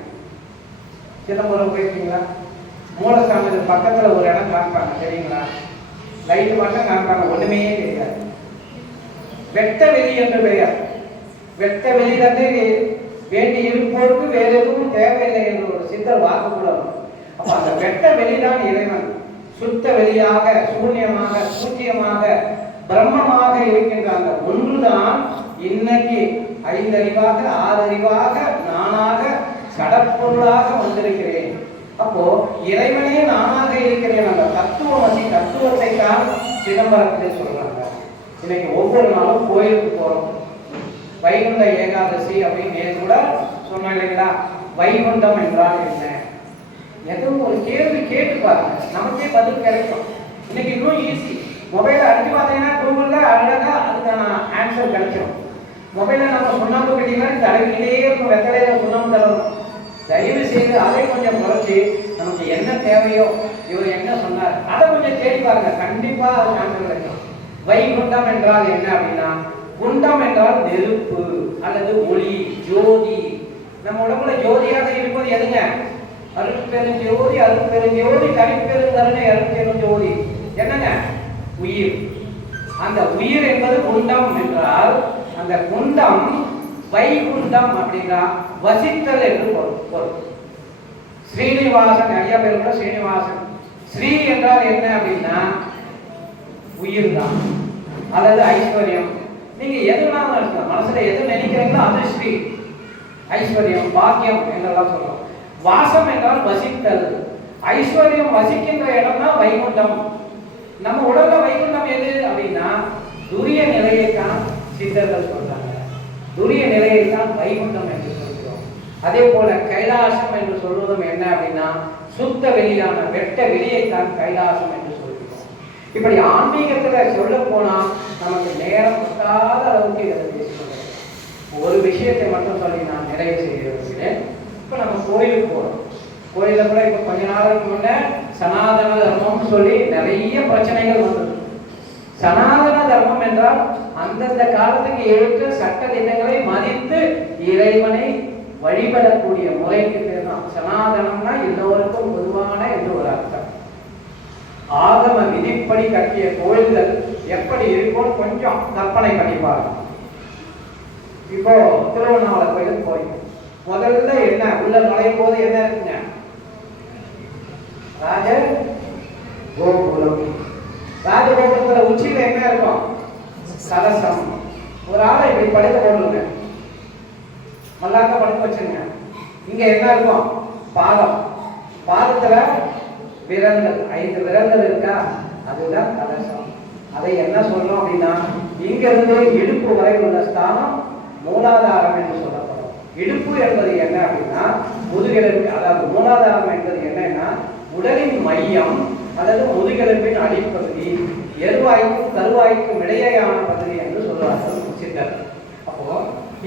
சிதம்பரம் போயிருக்கீங்களா? மூலஸ்தானத்துக்கு பக்கத்துல ஒரு இடம் காமிப்பாங்க, தெரியுங்களா? லைட் மட்டும் காமிப்பாங்க, ஒண்ணுமே தெரியாது. வெட்ட வெளி என்று பெயர். வெட்ட வெளியிலிருந்து வேண்டி இருப்போருக்கு வேற எதுவும் தேவையில்லை என்று ஒரு சித்தர் வாக்கு கூட. அப்ப அந்த வெட்ட வெளிதான் இறைவன். சுத்த வெளியாக, சூன்யமாக, பூஜ்யமாக, பிரம்மமாக இருக்கின்ற அந்த ஒன்றுதான் இன்னைக்கு 5 அறிவாக, 6 அறிவாக, நானாக, கடற்பொருளாக வந்திருக்கிறேன். அப்போ இறைவனே நானாக இருக்கிறேன். அந்த தத்துவமசி தத்துவத்தை தான் சிதம்பரத்தில் சொல்றாங்க. இன்னைக்கு ஒவ்வொரு நாளும் கோயிலுக்கு போறோம். வைகுண்ட ஏகாதசி அப்படின்னு கூட சொன்னோம் இல்லைங்களா? வைகுண்டம் என்றால் என்ன? எதுவும் ஒரு கேள்வி கேட்டு பாருங்க, நமக்கே பதில் கிடைக்கும். இன்னைக்கு இன்னும் ஈஸி. மொபைல அடிச்சு பார்த்தீங்கன்னா கூகுள்ல அழகா அதுக்கான ஆன்சர் கிடைக்கும். மொபைல நம்ம சுண்ணாம்பு கட்டிங்கன்னா தலையிலே இருக்கும், வெத்தலையில சுண்ணாம்பு தரணும். தயவு செய்து அதை கொஞ்சம் குறைச்சி நமக்கு என்ன தேவையோ, இவர் என்ன சொன்னார் அதை கொஞ்சம் தேடி பாருங்க, கண்டிப்பா அது ஆன்சர் கிடைக்கும். வைகுண்டம் என்றால் என்ன அப்படின்னா, குண்டம் என்றால் நெருப்பு அல்லது ஒளி, ஜோதி. நம்ம உடம்புல ஜோதியாக இருப்பது எதுங்க? அருட்பெருஞ்சோதி, அருட்பெருஞ்சோதி, தனிப்பெருங்கருணை, அருட்பெருஞ்சோதி. என்னங்க? உயிர். அந்த உயிர் என்பது குண்டம் என்றால் அந்த குண்டம் வைகுண்டம் அப்படின்னா வசித்தல் என்று பொருள். ஸ்ரீனிவாசன், ஐயா பேர் கூட ஸ்ரீனிவாசன். ஸ்ரீ என்றால் என்ன அப்படின்னா உயிர் தான், அல்லது ஐஸ்வர்யம். நீங்க எதுனாலும் இருக்கலாம், மனசுல எது நினைக்கிறீங்களோ அது ஸ்ரீ. ஐஸ்வர்யம், பாக்கியம் என்றெல்லாம் சொல்றோம். வாசம் என்றால் வசித்தல். ஐஸ்வர்யம் வசிக்கின்ற இடம் தான் வைகுண்டம். நம்ம உடல்ல வைகுண்டம் எது அப்படின்னா துரிய நிலையைத்தான் சித்தர்கள் சொல்றாங்க. துரிய நிலையைத்தான் வைகுண்டம் என்று சொல்கிறோம். அதே போல கைலாசம் என்று சொல்வதும் என்ன அப்படின்னா சுத்த வெளியான வெட்ட வெளியைத்தான் கைலாசம் என்று சொல்கிறோம். இப்படி ஆன்மீகத்துல சொல்ல போனா நமக்கு நேரம் பத்தாத அளவுக்கு இதை பேசிக்கொள்ள ஒரு விஷயத்தை மட்டும் சொல்லி நான் நிறைவு செய்கிறேன். இப்ப நம்ம கோயிலுக்கு போறோம். கோயில கூட இப்ப கொஞ்ச நாளுக்கு முன்ன சனாதன தர்மம்னு சொல்லி நிறைய பிரச்சனைகள் வந்தது. சனாதன தர்மம் என்றால் அந்தந்த காலத்துக்கு ஏற்ற சட்ட திட்டங்களை மதித்து இறைவனை வழிபடக்கூடிய முறைக்கு பேர் தான் சனாதனம்னா. எல்லோருக்கும் பொதுவான என்று ஒரு அர்த்தம். ஆகம விதிப்படி கட்டிய கோயில்கள் எப்படி இருக்கும் கொஞ்சம் கற்பனை பண்ணிப்பாங்க. இப்போ திருவண்ணாமலை கோயிலுக்கு போய் முதல்ல என்ன உள்ள நுழையும் போது என்ன இருக்குங்க? ராஜ கோபுரம். ராஜகோபுரத்துல உச்சியில என்ன இருக்கும்? கலசம். ஒரு ஆளை இப்படி படுக்க போடுங்க, மல்லாக்க படுக்க வச்சுங்க. இங்க என்ன இருக்கும்? பாதம். பாதத்துல விரல்கள், 5 விரல்கள் இருக்கா? அதுதான் கலசம். அதை என்ன சொல்றோம் அப்படின்னா, இங்க இருந்து இடுப்பு வரை உள்ள ஸ்தானம் மூலாதாரம் என்று சொல்லப்படும். இடுப்பு என்பது என்ன அப்படின்னா முதுகெலும்பு. அதாவது மூலாதாரம் என்பது என்னன்னா உடலின் மையம் அல்லது முதுகெலும்பின் அடிப்பகுதி, எருவாய்க்கும் கருவாய்க்கும் இடையேயான பகுதி என்று சொல்வார்கள் சித்தர். அப்போ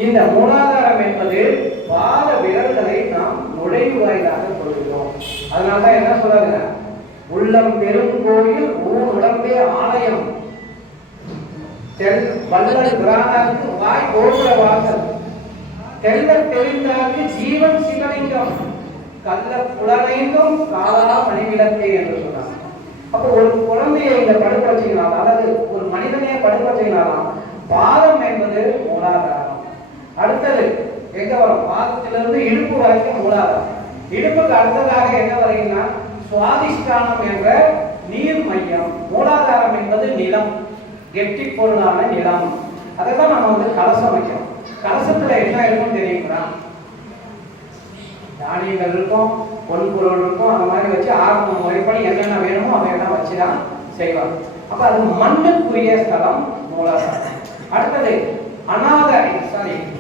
இந்த மூலாதாரம் என்பது பாத விரல்களை நாம் நுழைவு வாயிலாக கொள்கிறோம். அதனாலதான் என்ன சொல்றாங்க? உள்ளம் பெருங்கோயில் ஊர் உடம்பே ஆலயம், வல்லல் பிரானாருக்கு வாய் கோபுர வாசல், தெல்ல தெரிந்தாருக்கு ஜீவன் சிவலிங்கம், கல்ல புலனைந்தும் காலா மணிவிளக்கே என்று சொன்னாங்க. அப்போ ஒரு குழந்தையை இங்க படுக்க வச்சீங்கனாலும் அல்லது ஒரு மனிதனையே படுக்க வச்சீங்கனாலும் பாதம் என்பது மூலாதாரம். அடுத்தது எங்க வரும்? பாதத்திலிருந்து இடுப்பு வரைக்கும் மூலாதாரம். இடுப்புக்கு அடுத்ததாக என்ன வருகிறதுனா சுவாதிஷ்டானம் என்ற நீர் மையம். மூலாதாரம் என்பது நிலம், கெட்டி பொருளான நிலம். அதைதான் நம்ம வந்து கலசம் வைக்கிறோம். கலசத்துல என்ன இருக்கும் தெரியுங்களா? தானியங்கள் இருக்கும், பொன்பொருள் இருக்கும். அந்த மாதிரி வச்சு ஆகம முறைப்படி என்னென்ன வேணுமோ அதையெல்லாம் வச்சுதான் செய்வாங்க. அப்ப அது மண்ணுக்குரிய ஸ்தலம் மூலாதாரம். அடுத்தது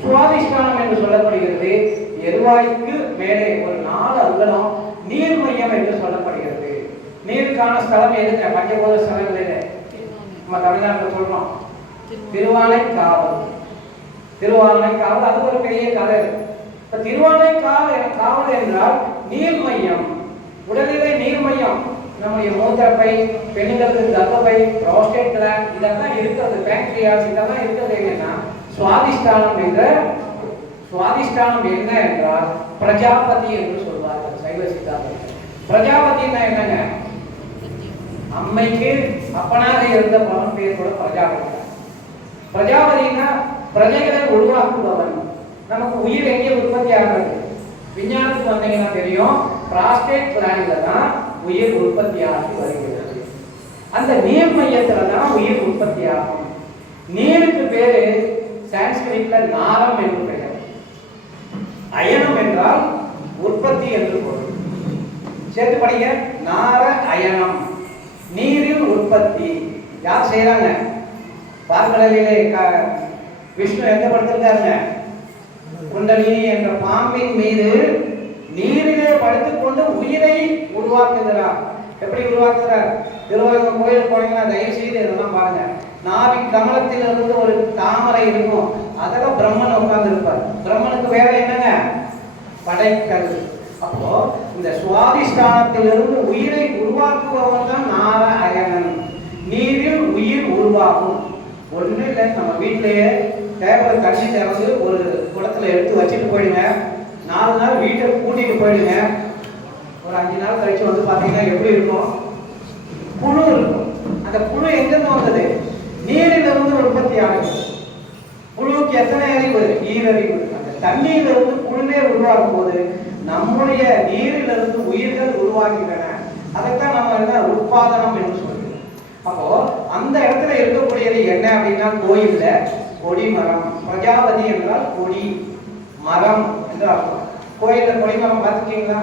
சுவாதிஷ்டானம் என்று சொல்லப்படுகிறது. எருவாய்க்கு மேலே ஒரு 4 அங்குலம் நீர் மையம் என்று சொல்லப்படுகிறது. நீருக்கான ஸ்தலம் எதுங்க? பஞ்சபூத ஸ்தலங்கள் நம்ம தமிழ்நாட்டில் சொல்றோம். திருவானைக்காவல். திருவானைக்காவல் அது ஒரு பெரிய கதை. இப்ப திருவானைக்காவல் என்றால் நீர் மையம், உடலிலே நீர் மையம். நம்முடைய மூத்திரப்பை, பெண்களுக்கு கர்ப்பப்பை, புரோஸ்டேட் கிளாண்ட் இதெல்லாம் இருக்கிறது, பேங்க்ரியாஸ் இதெல்லாம் இருக்கிறது. என்னன்னா சுவாதிஷ்டானம் என்ற சுவாதிஷ்டானம் என்ன என்றால் பிரஜாபதி என்று சொல்வார்கள் சைவ சித்தாந்தத்தில். பிரஜாபதினா என்னங்க? அம்மைக்கு அப்பனாக இருந்த பவன் பேர் கூட பிரஜாபதி. பிரஜாபதினா பிரஜைகளை உருவாக்குபவன். நமக்கு உயிர் எங்கே உற்பத்தி ஆகிறது? விஞ்ஞானத்துக்கு வந்தீங்கன்னா தெரியும், புரோஸ்டேட் கிளாண்ட்ல தான் உயிர் உற்பத்தி ஆகி வருகிறது. அந்த நீர் மையத்துல தான் உயிர் உற்பத்தி ஆகும். நீருக்கு பேரு சான்ஸ்கிரிட்ல நாரம் என்று பெயர். அயனம் என்றால் உற்பத்தி என்று பொருள். சேர்த்து படிங்க. நார அயனம், நீரில் உற்பத்தி. யார் செய்யறாங்க? பார்க்கடலிலே விஷ்ணு எங்க படுத்திருக்காருங்க? குண்டலினி என்ற பாம்பின் மீது நீரிலே படுத்துக்கொண்டு உயிரை உருவாக்குகிறார். எப்படி உருவாக்குகிறார்? திருவாரூர் கோயில் போனீங்கன்னா தயவு செய்து இதெல்லாம் பாருங்க. நாவி கமலத்திலிருந்து ஒரு தாமரை இருக்கும், அதில் பிரம்மன் உட்கார்ந்து இருப்பார். பிரம்மனுக்கு வேற என்னங்க? படைக்கல். அப்போ இந்த சுவாதிஷ்டானத்திலிருந்து உயிரை உருவாக்குபவன் தான் நாராயணன். நீரில் உயிர் உருவாகும். ஒண்ணு இல்லை, நம்ம வீட்டிலேயே தேவை தண்ணி திறந்து ஒரு குடத்துல எடுத்து வச்சுட்டு போயிடுங்க. 4 நாள் வீட்டை கூட்டிட்டு போயிடுங்க. ஒரு 5 நாள் கழிச்சு வந்து பாத்தீங்கன்னா எப்படி இருக்கும்? புழு இருக்கும். அந்த புழு எங்கிருந்து வந்தது? நீரிலிருந்து உற்பத்தி ஆகுது. புழுவுக்கு எத்தனை அறிவு? ஈரறிவு. அந்த தண்ணீரிலிருந்து புழுவே உருவாகும் போது நம்முடைய நீரிலிருந்து உயிர்கள் உருவாகின்றன. அதைத்தான் நம்ம என்ன உற்பாதனம் என்று சொல்றோம். அப்போ அந்த இடத்துல இருக்கக்கூடியது என்ன அப்படின்னா கோயில்ல கொடிமரம். பிரஜாபதி என்றால் கொடி மரம் என்று அர்த்தம். கோயில்ல கொடிமரம் பார்த்துருக்கீங்களா?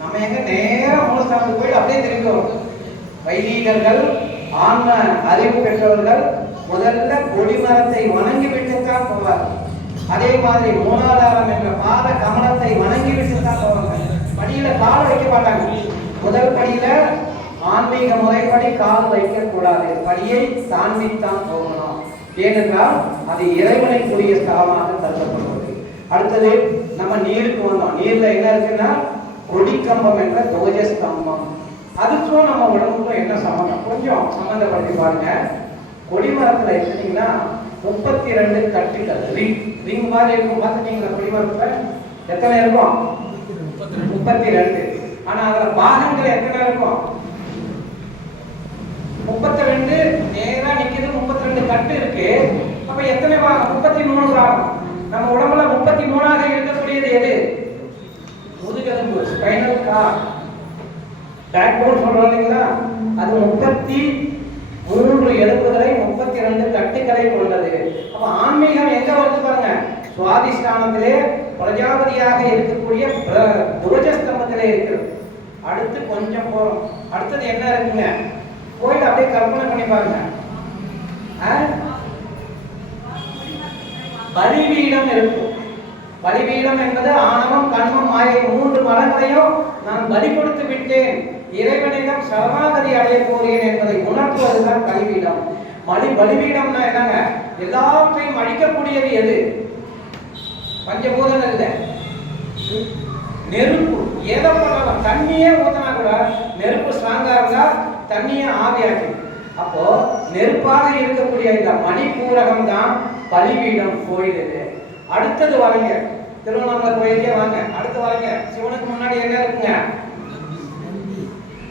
நம்ம எங்க நேரம் மூலஸ்தானத்துக்கு போயிட்டு அப்படியே திரும்பி வரும். வைதீகர்கள், ஆன்ம அறிவு பெற்றவர்கள் முதல்ல கொடிமரத்தை வணங்கி விட்டுத்தான் போவார். அதே மாதிரி மூலாதாரம் என்ற பாத கமலத்தை வணங்கி விட்டுத்தான் போவாங்க. படியில கால் வைக்க மாட்டாங்க. முதல் படியில ஆன்மீக முறைப்படி கால் வைக்க கூடாது, படியை தாண்டித்தான் போகணும். ஏனென்றால் அது இறைவனைக்குரிய ஸ்தலமாக கருதப்படுவது. அடுத்தது நம்ம நீருக்கு வந்தோம். நீர்ல என்ன இருக்குன்னா கொடிக்கம்பம் என்ற துவஜஸ்தம்பம். அதுக்கும் நம்ம உடம்புக்கும் என்ன சம்பந்தம் கொஞ்சம் சம்பந்தப்படுத்தி பாருங்க. கொடிமரத்துல எடுத்தீங்கன்னா 32 கட்டுகள் ரிங் மாதிரி இருக்கும். பார்த்துட்டீங்களா? கொடிமரத்துல எத்தனை இருக்கும்? 32. ஆனா அதுல பாகங்கள் எத்தனை இருக்கும்? 32 நேரா நிக்குது. 32 கட்டு இருக்கு. அப்ப எத்தனை பாகம்? 33 பாகம். நம்ம உடம்புல 33ஆக இருக்கக்கூடியது எது? முதுகெலும்பு, ஸ்பைனல் கார்ட், பேக் போன் சொல்றோம் இல்லைங்களா? அது 33 எலும்புகளை 32 கட்டுகளை கொண்டது. அப்ப ஆன்மீகம் எங்க வருது பாருங்க. சுவாதிஷ்டானத்திலே பிரஜாபதியாக இருக்கக்கூடிய துவஜஸ்தம்பத்திலே இருக்கு. அடுத்து கொஞ்சம் போறோம். அடுத்தது என்ன இருக்குங்க? கோயில் அப்படியே கற்பனை பண்ணி பாருங்க. பலிபீடம் இருக்கும். பலிபீடம் என்பது ஆணவம், கண்மம், மாயை 3 மலங்களையும் நான் பலி கொடுத்து விட்டேன், இறைவனிடம் சரணாகதி அடைய போகிறேன் என்பதை உணர்த்துவதுதான் பலிபீடம். பலிபீடம்னா என்னங்க? எல்லாத்தையும் அழிக்கக்கூடியது எது? பஞ்சபூதங்கள் இல்ல, நெருப்பு. எதை பண்ணலாம்? தண்ணியே ஊத்தினா கூட நெருப்பு ஸ்ட்ராங்கா இருந்தா தண்ணியை ஆவியாக்கி. அப்போ நெருப்பாக இருக்கக்கூடிய இந்த மணிப்பூரகம் தான் பலிபீடம் கோயில் இது. அடுத்தது வரீங்க திருவண்ணாமலை கோயிலுக்கே வாங்க. அடுத்து வரீங்க, சிவனுக்கு முன்னாடி என்ன இருக்குங்க?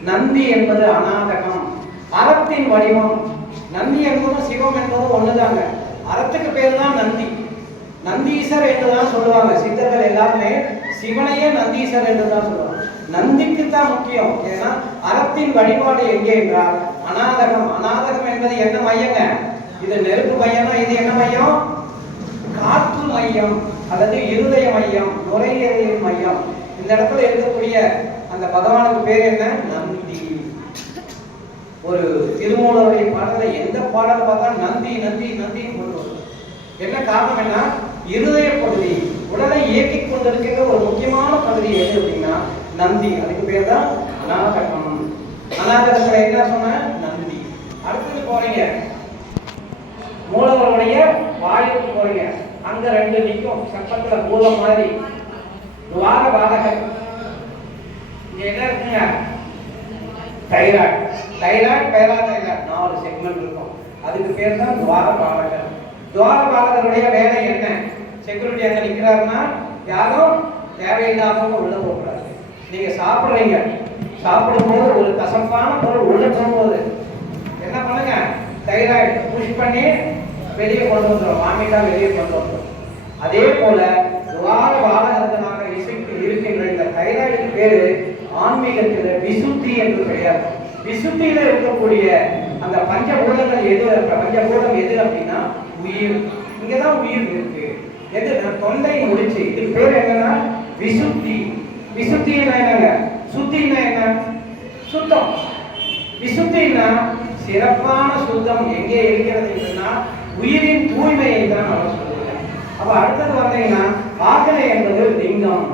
நந்தி என்பது அநாதகம், அறத்தின் வடிவம். நந்தி என்பதும் சிவம் என்பதும் ஒண்ணுதாங்க. அறத்துக்கு பேர் தான் நந்தி. நந்தீசர் என்றுதான் சொல்லுவாங்க சித்தர்கள் எல்லாருமே. சிவனையே நந்தீசர் என்றுதான் சொல்லுவாங்க. நந்திக்கு தான் முக்கியம். ஏன்னா அறத்தின் வழிபாடு எங்கே என்றால் அநாதகம். அநாதகம் என்பது என்ன மையங்க? இது நெருப்பு மையம். இது என்ன மையம்? காற்று மையம் அல்லது இருதய மையம், நுரையீரலின் மையம். இந்த இடத்துல இருக்கக்கூடிய அந்த பகவானுக்கு பேர் என்ன? நந்தி. ஒரு திருமூலருடைய பாடல எந்த பாடலை பார்த்தா நந்தி நந்தி நந்தின்னு கொண்டு வரும். என்ன காரணம்? என்ன? இருதய பகுதி, உடலை இயக்கிக் கொண்டிருக்கிற ஒரு முக்கியமான பகுதி எது அப்படின்னா நந்தி. அதுக்கு பேர் தான் அநாதகம். அநாதகத்துல என்ன சொன்ன? நந்தி. அடுத்தது போறீங்க, மூலவருடைய வாயுக்கு போறீங்க. அங்க 2 நிற்கும் சக்கரத்துல பூதம் மாதிரி, துவார பாலகர். இங்க என்ன இருக்குங்க? தைராய்டு, பேராதைராய்டு 4 செக்மெண்ட் இருக்கும். அதுக்கு பேர் தான் துவார பாலகர். துவார பாலகருடைய வேலை என்ன? செக்யூரிட்டி அங்க நிக்கிறாருன்னா யாரும் தேவையில்லாதவங்க உள்ள போகக்கூடாது. நீங்க சாப்பிடுறீங்க, சாப்பிடும்போது ஒரு கசப்பான பொருள் உள்ள போகும்போது என்ன பண்ணுங்க? தைராய்டு புஷ் பண்ணி வெளியே கொண்டு வந்துடும், வாமிட்டா வெளியே கொண்டு வந்துடும். அதே போல துவார பாலகர்களாக இருக்கின்ற இந்த தைராய்டுக்கு பேரு ஆன்மீகத்தில் விசுத்தி என்று பெயர். விசுத்தியில இருக்கக்கூடிய அந்த பஞ்சபூதங்கள் எது? பஞ்சபூதம் எது அப்படின்னா உயிர். இங்கதான் உயிர் இருக்கு. எது? தொண்டை முடிச்சு. இது பேர் என்னன்னா விசுத்தி. விசுத்தினா என்னங்க? சுத்தினா என்ன? சுத்தம். விசுத்தினா சிறப்பான சுத்தம் எங்கே இருக்கிறதுன்னா உயிரின் தூய்மையை தான் அவர் சொல்லுவாங்க. அப்ப அடுத்தது வந்தீங்கன்னா ஆகலை என்பது லிங்கம்.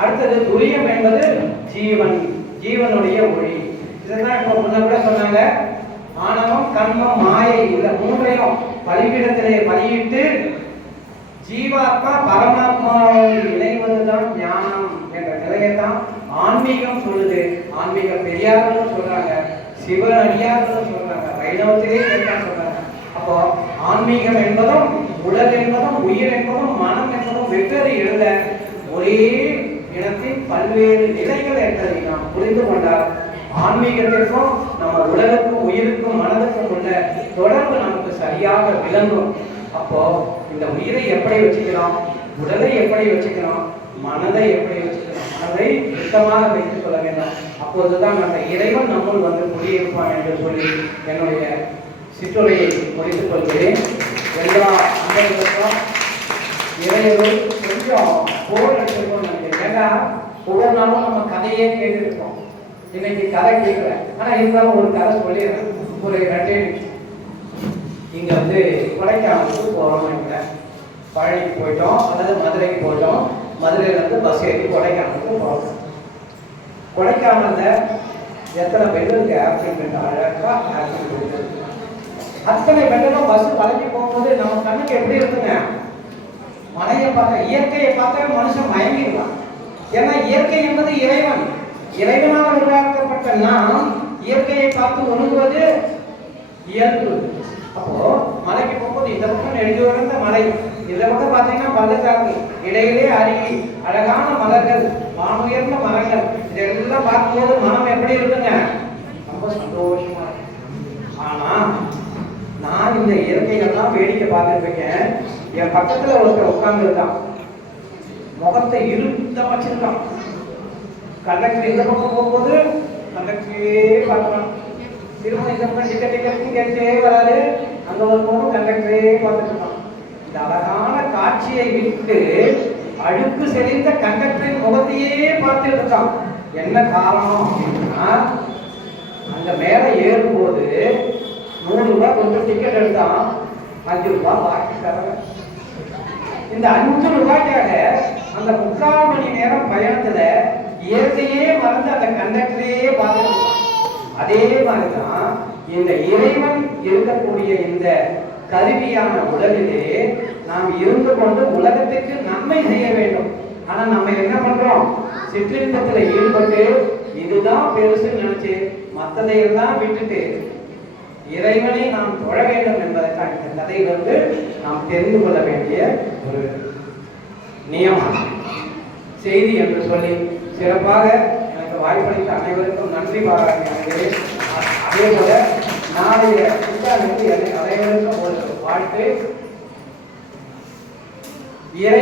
அடுத்தது துரியம் என்பது ஜீவன், ஜீவனுடைய ஒளி. இதுதான் இப்ப முன்ன கூட சொன்னாங்க. ஆணவம், கண்மம், மாயை இந்த 3ஐயும் பலிபீடத்திலே பலியிட்டு ஜீவாத்மா பரமாத்மாவை இணைவதுதான் ஞானம் என்ற நிலையத்தான் ஆன்மீகம் சொல்லுது. ஆன்மீக பெரியார்களும் சொல்றாங்க, சிவ அடியார்களும் சொல்றாங்க, வைணவத்திலே சொல்றாங்க. அப்போ ஆன்மீகம் என்பதும் உடல் என்பதும் உயிர் என்பதும் மனம் என்பதும் வெவ்வேறு எழுத ஒரே இனத்தின் பல்வேறு நிலைகள் என்பதை நாம் புரிந்து கொண்டால் ஆன்மீகத்திற்கும் நம்ம உடலுக்கும் உயிருக்கும் மனதுக்கும் உள்ள தொடர்பு நமக்கு சரியாக விளங்கும். அப்போ இந்த உயிரை எப்படி வச்சுக்கிறோம், உடலை எப்படி வச்சுக்கிறோம், மனதை எப்படி வச்சுக்கிறோம், மனதை சுத்தமாக வைத்துக் கொள்ள வேண்டும். அப்போதுதான் அந்த இறைவன் நம்முள் வந்து குடியிருப்பான் என்று சொல்லி என்னுடைய சிற்றுரையை முடித்துக் கொள்கிறேன். எல்லா அன்பர்களுக்கும் இறைவன் கொஞ்சம் போர் எடுத்துக்கணும் நினைக்கிறேன். ஏன்னா ஒவ்வொரு நாளும் நம்ம கதையே கேட்டுருக்கோம். இன்னைக்கு கதை கேட்கல, ஆனா இருந்தாலும் ஒரு கதை சொல்லிடுறேன். ஒரு 2 இங்க வந்து கொடைக்கானலுக்கு போறோம். பழனிக்கு போயிட்டோம் அல்லது மதுரைக்கு போயிட்டோம். மதுரையில இருந்து பஸ் ஏறி கொடைக்கானலுக்கு போறோம். கொடைக்கானல்ல எத்தனை பெண்களுக்கு ஆக்சிடென்ட் அழகா ஆக்சிடென்ட். அத்தனை பெண்களும் பஸ் வளைஞ்சு போகும்போது நம்ம கண்ணுக்கு எப்படி இருக்குங்க? மலையை பார்த்தா, இயற்கையை பார்த்தா மனுஷன் மயங்கிடுவான். ஏன்னா இயற்கை என்பது இறைவன், இறைவனால் உருவாக்கப்பட்ட நாம் இயற்கையை பார்த்து ஒழுங்குவது இயல்பு. அப்போ மலைக்கு போகும்போது இந்த பக்கம் நெடுஞ்சு வளர்ந்த மலை, இந்த பக்கம் பார்த்தீங்கன்னா பள்ளத்தாக்கு, இடையிலே அருவி, அழகான மலர்கள், வானுயர்ந்த மரங்கள், இதெல்லாம் பார்க்கும்போது மனம் எப்படி இருக்குங்க? ரொம்ப சந்தோஷமா இருக்கு. ஆனா நான் இந்த இயற்கையெல்லாம் வேடிக்கை பார்த்துட்டு இருக்கேன். என் பக்கத்துல ஒருத்தர் உட்கார்ந்து இருக்கான், முகத்தை இருந்த வச்சிருக்கான். கண்டக்டர் இந்த பக்கம் போகும்போது கண்டக்டரே பார்க்கலாம், திரும்ப இந்த பக்கம் டிக்கெட் கேட்டே வராது, அந்த ஒரு பக்கம் கண்டக்டரே பார்த்துட்டு இருக்கான். இந்த அழகான காட்சியை விட்டு அழுக்கு செறிந்த கண்டக்டரின் முகத்தையே பார்த்துட்டு இருக்கான். என்ன காரணம் அப்படின்னா, அங்க மேல ஏறும்போது 100 ரூபாய் கொடுத்து டிக்கெட் எடுத்தான், 5 ரூபாய் பாக்கி தரல. இந்த 5 ரூபாய்க்காக அந்த 3/4 மணி நேரம் பயணத்துல இயற்கையே மறந்து அந்த கண்டக்டரையே பார்த்துட்டு. அதே மாதிரிதான் இந்த இறைவன் இருக்கக்கூடிய இந்த கருவியான உலகிலே நாம் இருந்து கொண்டு உலகத்துக்கு நன்மை செய்ய வேண்டும். ஆனா நம்ம என்ன பண்றோம்? சிற்றின்பத்துல ஈடுபட்டு இதுதான் பெருசு நினைச்சு மற்றதையெல்லாம் விட்டுட்டு இறைவனை நாம் தொழ வேண்டும் என்பதற்காக இந்த கதையிலிருந்து நாம் தெரிந்து கொள்ள வேண்டிய ஒரு நியமம் செய்தி என்று சொல்லி சிறப்பாக எனக்கு வாய்ப்பளித்த அனைவருக்கும் நன்றி பாராட்டுகிறேன். அதே போல நாளைய அனைவருக்கும் ஒரு வாழ்த்து. இறை